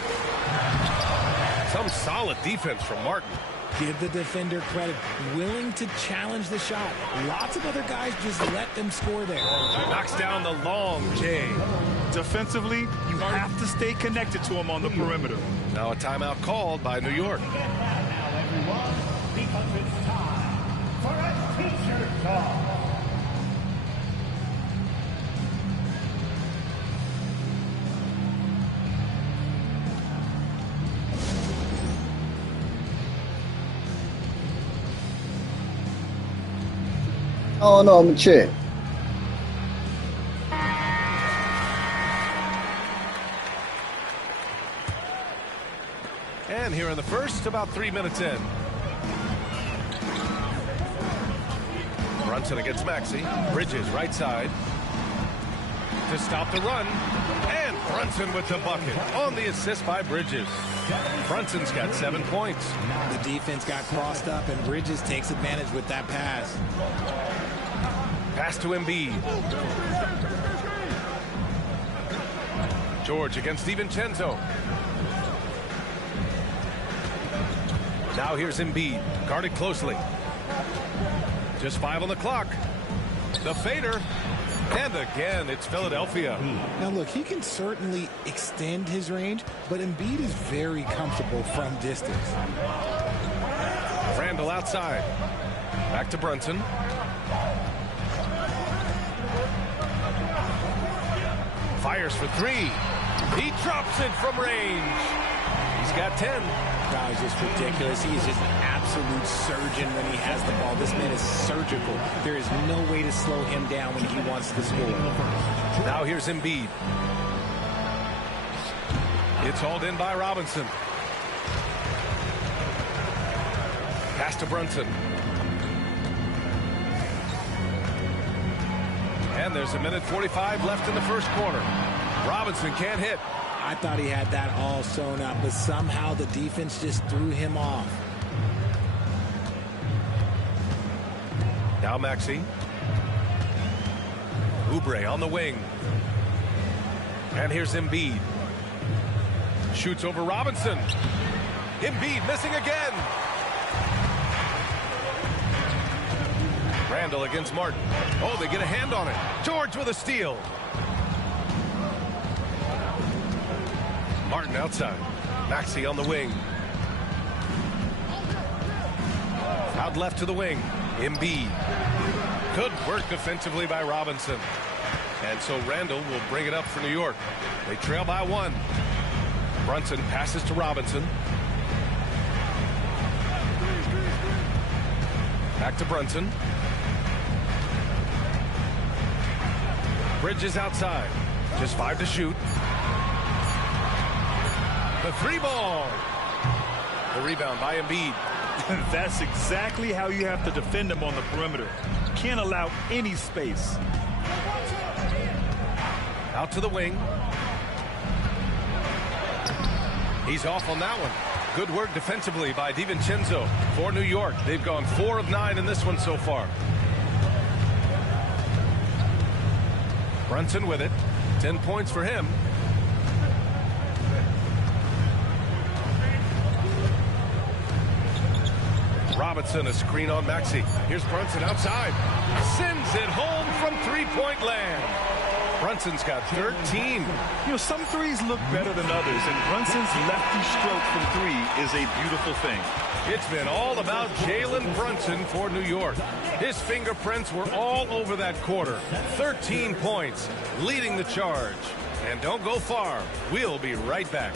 Some solid defense from Martin. Give the defender credit. Willing to challenge the shot. Lots of other guys just let them score there. Knocks down the long J. Defensively, you have to stay connected to him on the perimeter. Now a timeout called by New York. Now, everyone, because it's time for a teacher talk. Oh no, I'm gonna check. And here in the first, about 3 minutes in. Brunson against Maxey. Bridges right side. To stop the run. And Brunson with the bucket. On the assist by Bridges. Brunson's got 7 points. The defense got crossed up, and Bridges takes advantage with that pass. Pass to Embiid. George against DiVincenzo. Now here's Embiid. Guarded closely. Just 5 on the clock. The fader. And again, it's Philadelphia. Now look, he can certainly extend his range, but Embiid is very comfortable from distance. Randall outside. Back to Brunson. Fires for 3. He drops it from range. He's got 10. That was just ridiculous. He is just an absolute surgeon when he has the ball. This man is surgical. There is no way to slow him down when he wants to score. Now here's Embiid. It's hauled in by Robinson. Pass to Brunson. And there's 1:45 left in the first quarter. Robinson can't hit. I thought he had that all sewn up, but somehow the defense just threw him off. Now Maxey. Oubre on the wing. And here's Embiid. Shoots over Robinson. Embiid missing again. Randall against Martin. Oh, they get a hand on it. George with a steal. Martin outside. Maxey on the wing. Out left to the wing. Embiid. Good work defensively by Robinson. And so Randall will bring it up for New York. They trail by 1. Brunson passes to Robinson. Back to Brunson. Bridges outside. Just 5 to shoot. The 3 ball. The rebound by Embiid. That's exactly how you have to defend him on the perimeter. Can't allow any space. Out to the wing. He's off on that one. Good work defensively by DiVincenzo for New York. They've gone 4 of 9 in this one so far. Brunson with it. 10 points for him. Robinson, a screen on Maxey. Here's Brunson outside. Sends it home from 3-point land. Brunson's got 13. You know, some threes look better than others, and Brunson's lefty stroke from 3 is a beautiful thing. It's been all about Jalen Brunson for New York. His fingerprints were all over that quarter. 13 points, leading the charge. And don't go far. We'll be right back.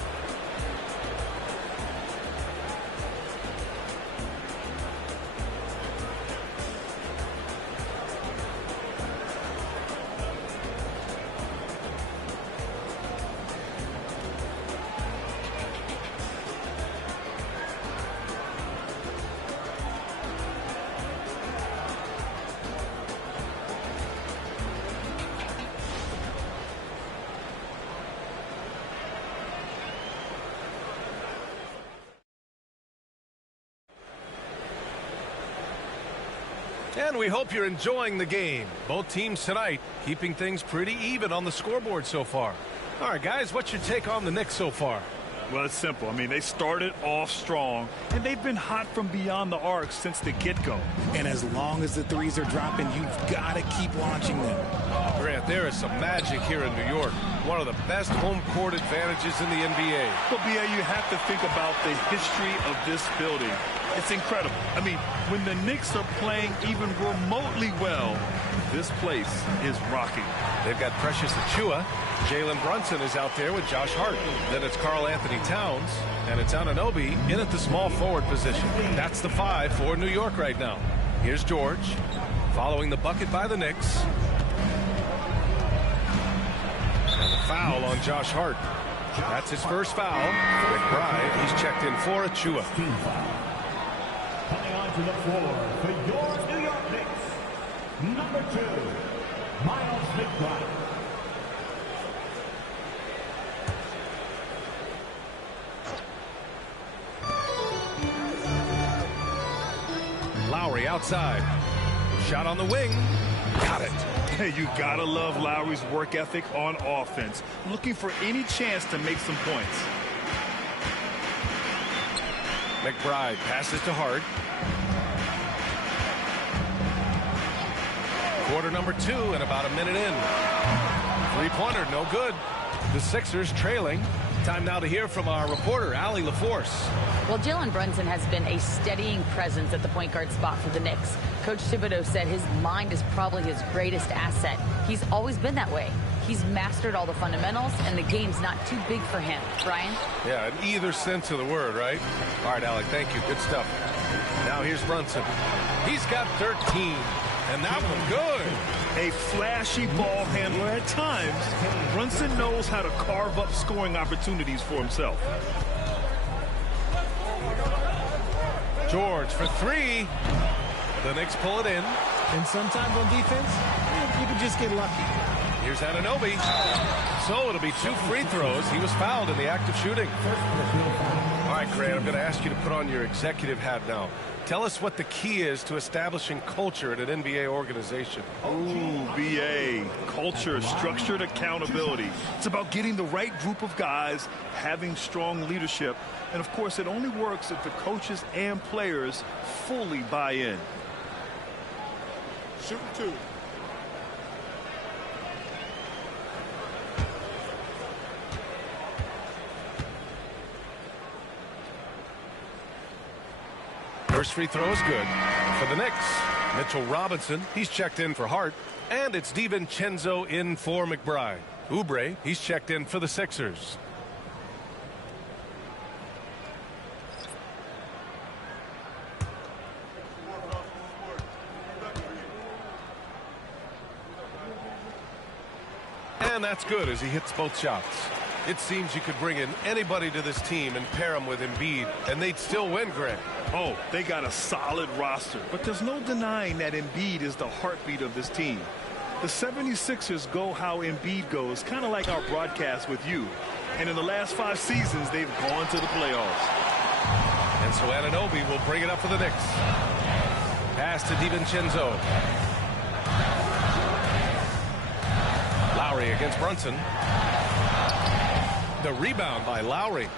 And we hope you're enjoying the game. Both teams tonight keeping things pretty even on the scoreboard so far. All right, guys, what's your take on the Knicks so far? Well, it's simple. I mean, they started off strong, and they've been hot from beyond the arc since the get-go. And as long as the threes are dropping, you've got to keep launching them. Grant, there is some magic here in New York. One of the best home court advantages in the NBA. But, B.A., you have to think about the history of this building. It's incredible. I mean, when the Knicks are playing even remotely well, this place is rocking. They've got Precious Achiuwa. Jalen Brunson is out there with Josh Hart. Then it's Karl Anthony Towns, and it's Anunoby in at the small forward position. That's the 5 for New York right now. Here's George, following the bucket by the Knicks. And a foul on Josh Hart. That's his first foul. McBride, he's checked in for Achiuwa. Coming onto the floor for your New York Knicks, number 2, Miles McBride. Lowry outside. Shot on the wing. Got it. Hey, you gotta love Lowry's work ethic on offense. Looking for any chance to make some points. McBride passes to Hart. Quarter number 2 and about a minute in. 3-pointer, no good. The Sixers trailing. Time now to hear from our reporter, Allie LaForce. Well, Jalen Brunson has been a steadying presence at the point guard spot for the Knicks. Coach Thibodeau said his mind is probably his greatest asset. He's always been that way. He's mastered all the fundamentals, and the game's not too big for him. Brian? Yeah, in either sense of the word, right? All right, Alec, thank you. Good stuff. Now here's Brunson. He's got 13, and that one good. A flashy ball handler at times. Brunson knows how to carve up scoring opportunities for himself. George for 3. The Knicks pull it in. And sometimes on defense, you can just get lucky. Here's Anunoby. So it'll be 2 free throws. He was fouled in the act of shooting. All right, Grant, I'm going to ask you to put on your executive hat now. Tell us what the key is to establishing culture at an NBA organization. Ooh, BA. Culture, structured accountability. It's about getting the right group of guys, having strong leadership. And, of course, it only works if the coaches and players fully buy in. Shooting 2. First free throw is good for the Knicks. Mitchell Robinson, he's checked in for Hart. And it's DiVincenzo in for McBride. Oubre, he's checked in for the Sixers. And that's good as he hits both shots. It seems you could bring in anybody to this team and pair them with Embiid, and they'd still win, Grant. Oh, they got a solid roster, but there's no denying that Embiid is the heartbeat of this team. The 76ers go how Embiid goes, kind of like our broadcast with you. And in the last 5 seasons, they've gone to the playoffs. And so Anunoby will bring it up for the Knicks. Pass to DiVincenzo. Lowry against Brunson. The rebound by Lowry.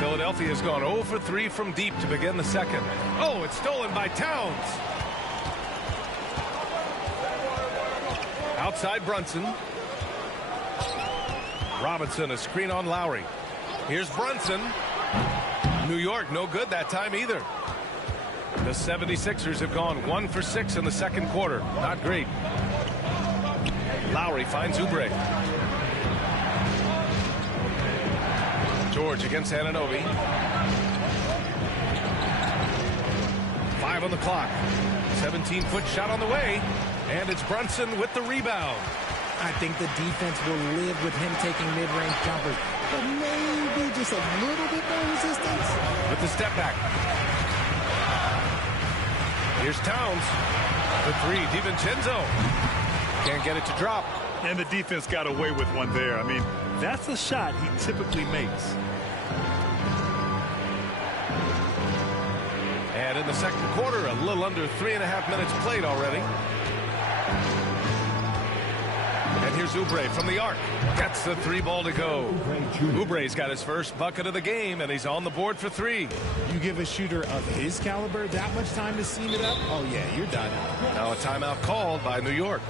Philadelphia has gone 0 for 3 from deep to begin the second. Oh, it's stolen by Towns. Outside Brunson. Robinson, a screen on Lowry. Here's Brunson. New York, no good that time either. The 76ers have gone 1 for 6 in the second quarter. Not great. Lowry finds Oubre. George against Anunoby. 5 on the clock. 17-foot shot on the way. And it's Brunson with the rebound. I think the defense will live with him taking mid-range jumpers, but maybe just a little bit more resistance. With the step back. Here's Towns. The 3, DiVincenzo. Can't get it to drop. And the defense got away with one there. I mean, that's a shot he typically makes. And in the second quarter, a little under 3.5 minutes played already. And here's Oubre from the arc. Gets the 3 ball to go. Oubre's got his first bucket of the game, and he's on the board for 3. You give a shooter of his caliber that much time to seam it up, oh yeah, you're done. Now a timeout called by New York.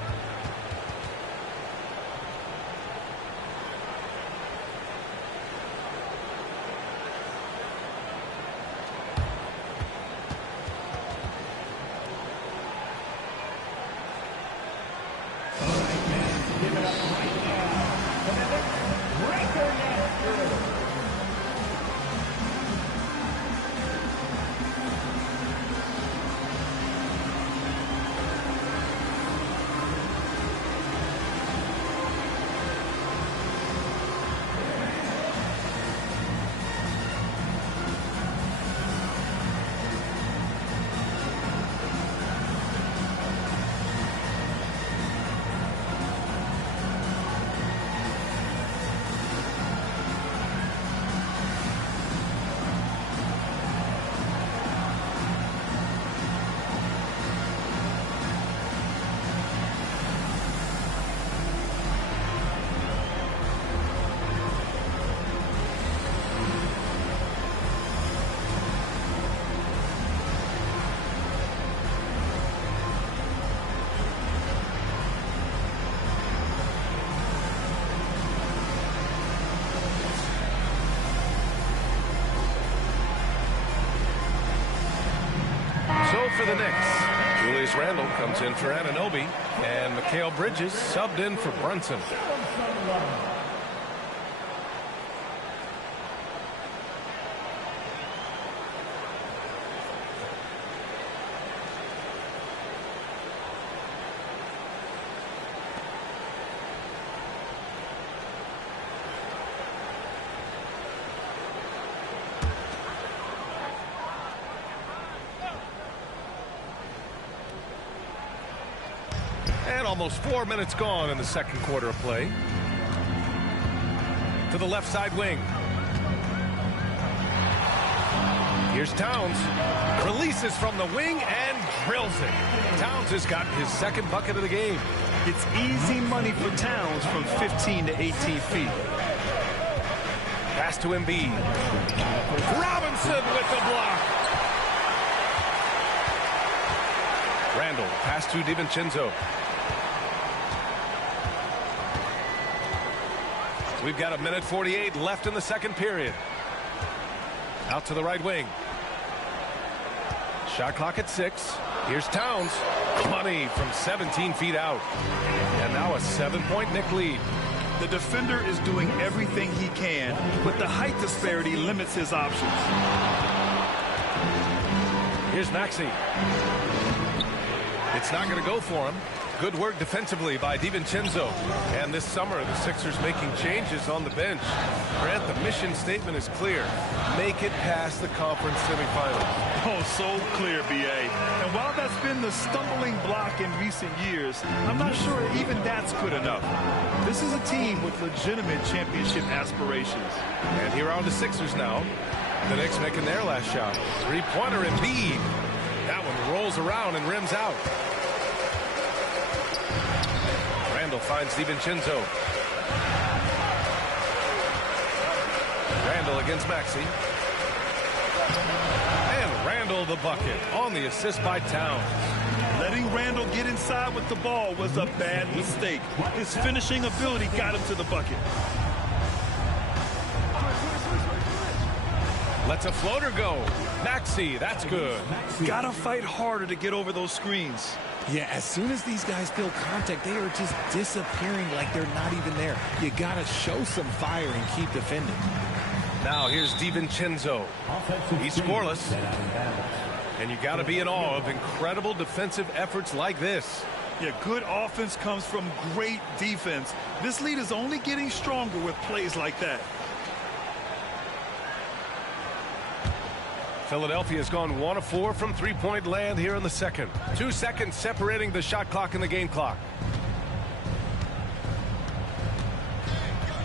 For the Knicks, Julius Randle comes in for Anunoby, and Mikal Bridges subbed in for Brunson. And almost 4 minutes gone in the second quarter of play. To the left side wing. Here's Towns. Releases from the wing and drills it. Towns has gotten his second bucket of the game. It's easy money for Towns from 15 to 18 feet. Pass to Embiid. Robinson with the block. Randall, pass to DiVincenzo. We've got 1:48 left in the second period. Out to the right wing. Shot clock at 6. Here's Towns. Money from 17 feet out. And now a 7-point Knick lead. The defender is doing everything he can, but the height disparity limits his options. Here's Maxey. It's not going to go for him. Good work defensively by DiVincenzo. And this summer, the Sixers making changes on the bench. Grant, the mission statement is clear. Make it past the conference semifinals. Oh, so clear, B.A. And while that's been the stumbling block in recent years, I'm not sure even that's good enough. This is a team with legitimate championship aspirations. And here are the Sixers now. The Knicks making their last shot. Three-pointer Embiid. That one rolls around and rims out. Randall finds DiVincenzo. Randall against Maxey. And Randall the bucket on the assist by Towns. Letting Randall get inside with the ball was a bad mistake. His finishing ability got him to the bucket. Lets a floater go. Maxey, that's good. Gotta fight harder to get over those screens. Yeah, as soon as these guys feel contact, they are just disappearing like they're not even there. You got to show some fire and keep defending. Now here's DiVincenzo. He's scoreless. And you got to be in awe of incredible defensive efforts like this. Yeah, good offense comes from great defense. This lead is only getting stronger with plays like that. Philadelphia has gone 1 of 4 from three-point land here in the second. 2 seconds separating the shot clock and the game clock.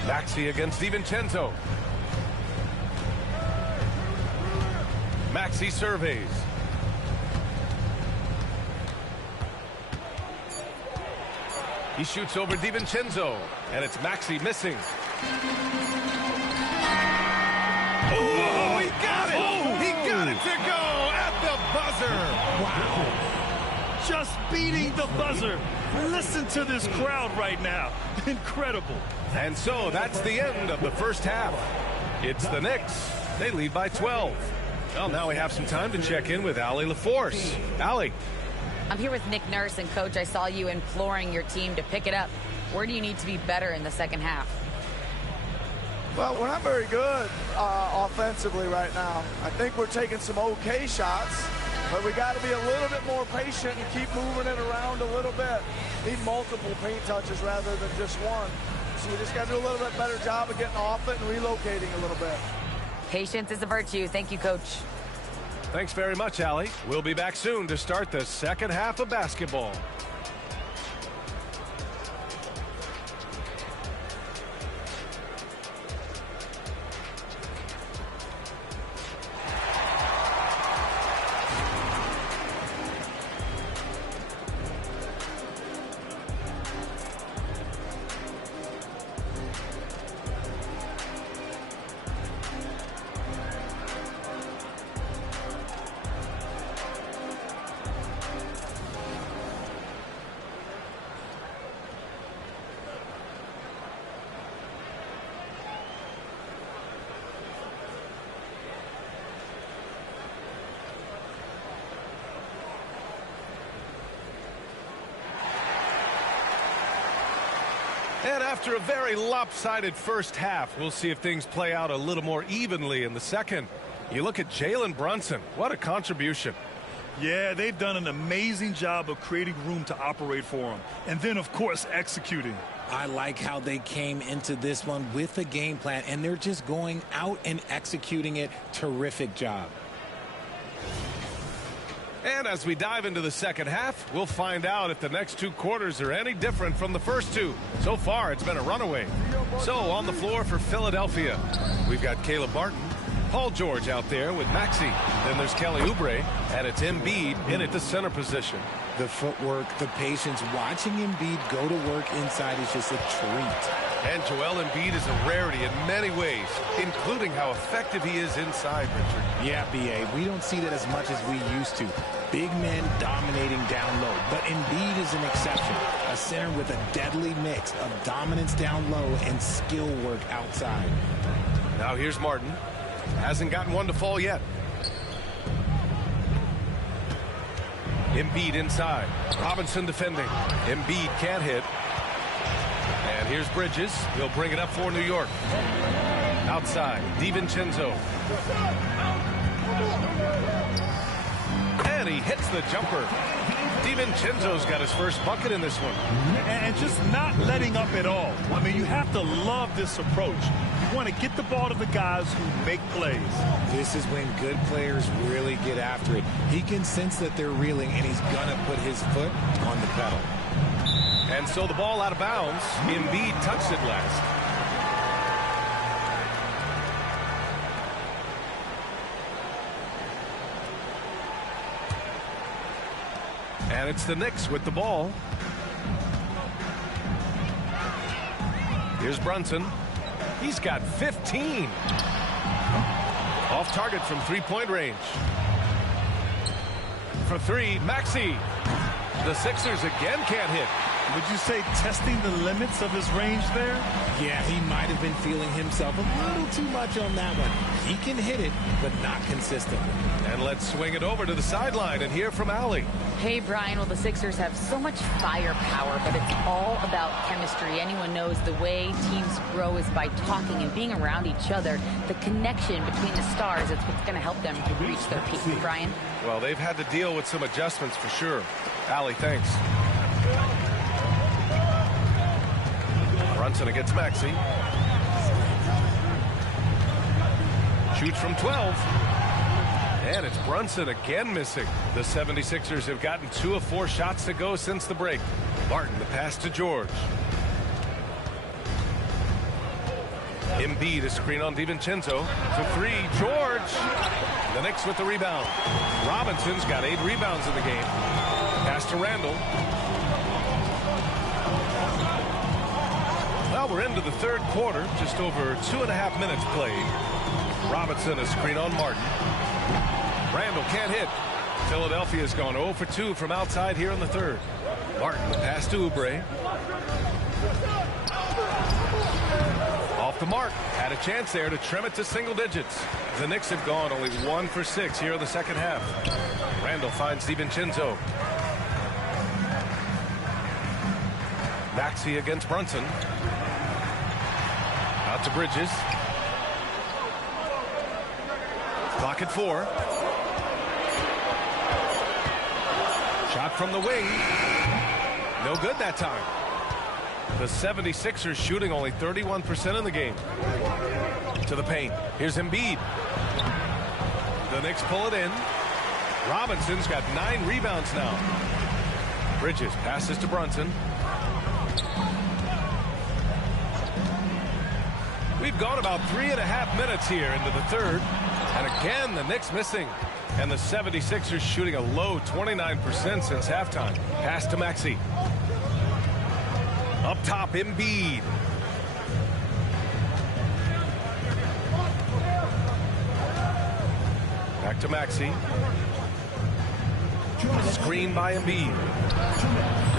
Maxey against DiVincenzo. Maxey surveys. He shoots over DiVincenzo, and it's Maxey missing. Oh, he got it! He got it to go at the buzzer! Wow. Just beating the buzzer. Listen to this crowd right now. Incredible. And so that's the end of the first half. It's the Knicks. They lead by 12. Well, now we have some time to check in with Allie LaForce. Allie. I'm here with Nick Nurse, and Coach, I saw you imploring your team to pick it up. Where do you need to be better in the second half? Well, we're not very good offensively right now. I think we're taking some okay shots, but we got to be a little bit more patient and keep moving it around a little bit. Need multiple paint touches rather than just one. So we just got to do a little bit better job of getting off it and relocating a little bit. Patience is a virtue. Thank you, Coach. Thanks very much, Allie. We'll be back soon to start the second half of basketball. And after a very lopsided first half, we'll see if things play out a little more evenly in the second. You look at Jalen Brunson. What a contribution. Yeah, they've done an amazing job of creating room to operate for him. And then, of course, executing. I like how they came into this one with a game plan, and they're just going out and executing it. Terrific job. And as we dive into the second half, we'll find out if the next two quarters are any different from the first two. So far, it's been a runaway. So on the floor for Philadelphia, we've got Caleb Martin, Paul George out there with Maxey. Then there's Kelly Oubre, and it's Embiid in at the center position. The footwork, the patience, watching Embiid go to work inside is just a treat. And Joel Embiid is a rarity in many ways, including how effective he is inside, Richard. Yeah, B.A., we don't see that as much as we used to. Big men dominating down low, but Embiid is an exception. A center with a deadly mix of dominance down low and skill work outside. Now here's Martin. Hasn't gotten one to fall yet. Embiid inside. Robinson defending. Embiid can't hit. And here's Bridges. He'll bring it up for New York. Outside, DiVincenzo. And he hits the jumper. DiVincenzo's got his first bucket in this one. And just not letting up at all. I mean, you have to love this approach. You want to get the ball to the guys who make plays. This is when good players really get after it. He can sense that they're reeling, and he's going to put his foot on the pedal. And so the ball out of bounds. Embiid touched it last. And it's the Knicks with the ball. Here's Brunson. He's got 15. Off target from three-point range. For three, Maxey. The Sixers again can't hit. Would you say testing the limits of his range there? Yeah, he might have been feeling himself a little too much on that one. He can hit it, but not consistently. And let's swing it over to the sideline and hear from Allie. Hey, Brian, well, the Sixers have so much firepower, but it's all about chemistry. Anyone knows the way teams grow is by talking and being around each other. The connection between the stars is what's going to help them reach their peak. Brian? Well, they've had to deal with some adjustments for sure. Allie, thanks. Brunson against Maxey. Shoots from 12. And it's Brunson again missing. The 76ers have gotten 2 of 4 shots to go since the break. Martin, the pass to George. Embiid, a screen on DiVincenzo. For 3, George. The Knicks with the rebound. Robinson's got 8 rebounds in the game. Pass to Randall. Well, we're into the third quarter. Just over 2.5 minutes played. Robinson, a screen on Martin. Randall can't hit. Philadelphia's gone 0 for 2 from outside here in the third. Martin, the pass to Oubre. Off the mark. Had a chance there to trim it to single digits. The Knicks have gone only 1 for 6 here in the second half. Randall finds DiVincenzo. Maxey against Brunson. Out to Bridges. Clock at 4. Shot from the wing. No good that time. The 76ers shooting only 31% in the game. To the paint. Here's Embiid. The Knicks pull it in. Robinson's got 9 rebounds now. Bridges passes to Brunson. We've gone about 3.5 minutes here into the third. And again, the Knicks missing. And the 76ers shooting a low 29% since halftime. Pass to Maxey. Up top, Embiid. Back to Maxey. Screen by Embiid.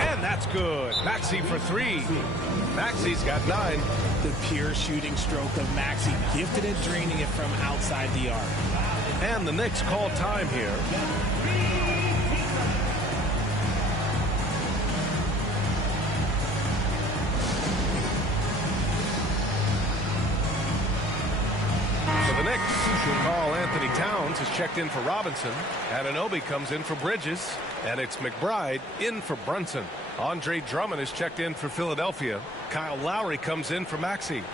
And that's good. Maxey for 3. Maxey's got 9. The pure shooting stroke of Maxey, gifted at draining it from outside the arc. And the Knicks call time here. So the Knicks call Anthony Towns has checked in for Robinson. Anunoby comes in for Bridges. And it's McBride in for Brunson. Andre Drummond is checked in for Philadelphia. Kyle Lowry comes in for Maxey.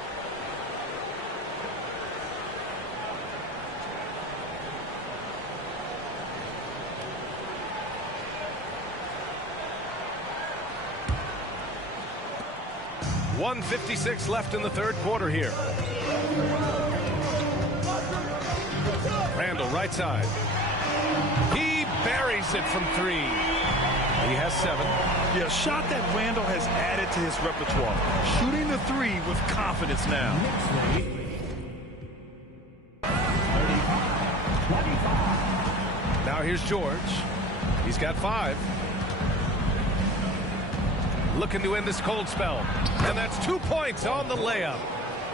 .156 left in the third quarter here. Randall, right side. He buries it from 3. He has 7. Yeah, a shot that Randall has added to his repertoire. Shooting the 3 with confidence now. Now here's George. He's got 5. Looking to end this cold spell. And that's 2 points on the layup.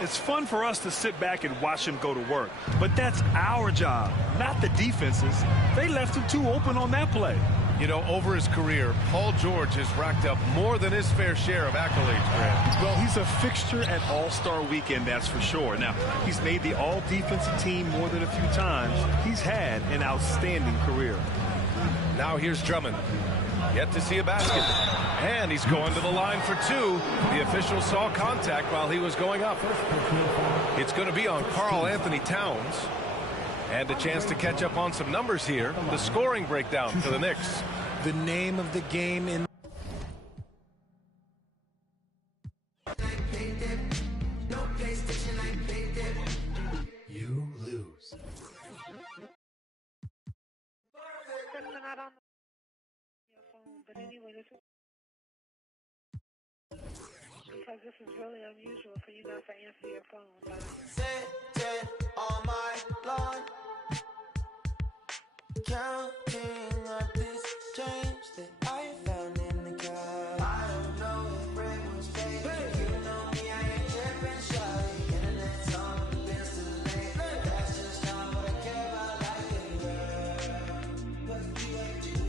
It's fun for us to sit back and watch him go to work. But that's our job, not the defense's. They left him too open on that play. You know, over his career, Paul George has racked up more than his fair share of accolades, Grant. Well, he's a fixture at All-Star Weekend, that's for sure. Now, he's made the All-Defensive team more than a few times. He's had an outstanding career. Now here's Drummond. Yet to see a basket. And he's going to the line for 2. The official saw contact while he was going up. It's going to be on Karl Anthony Towns. And a chance to catch up on some numbers here. The scoring breakdown for the Knicks. The name of the game in you lose. But anyway, because this is really unusual for you not to answer your phone. Sitting on my lawn, counting up this change that I found in the car. I don't know if bread was fake. You know me, I ain't tripping, shawty. Internet's on the bills too late. That's just not what I care about, like it, girl. But you like to do.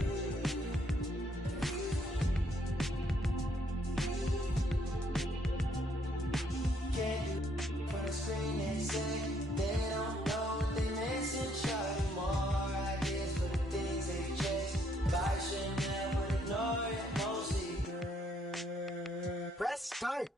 Screen, they say they don't know what they missing. Shawty, more ideas for the things they chase. But I should never ignore it, mostly girl. Press start.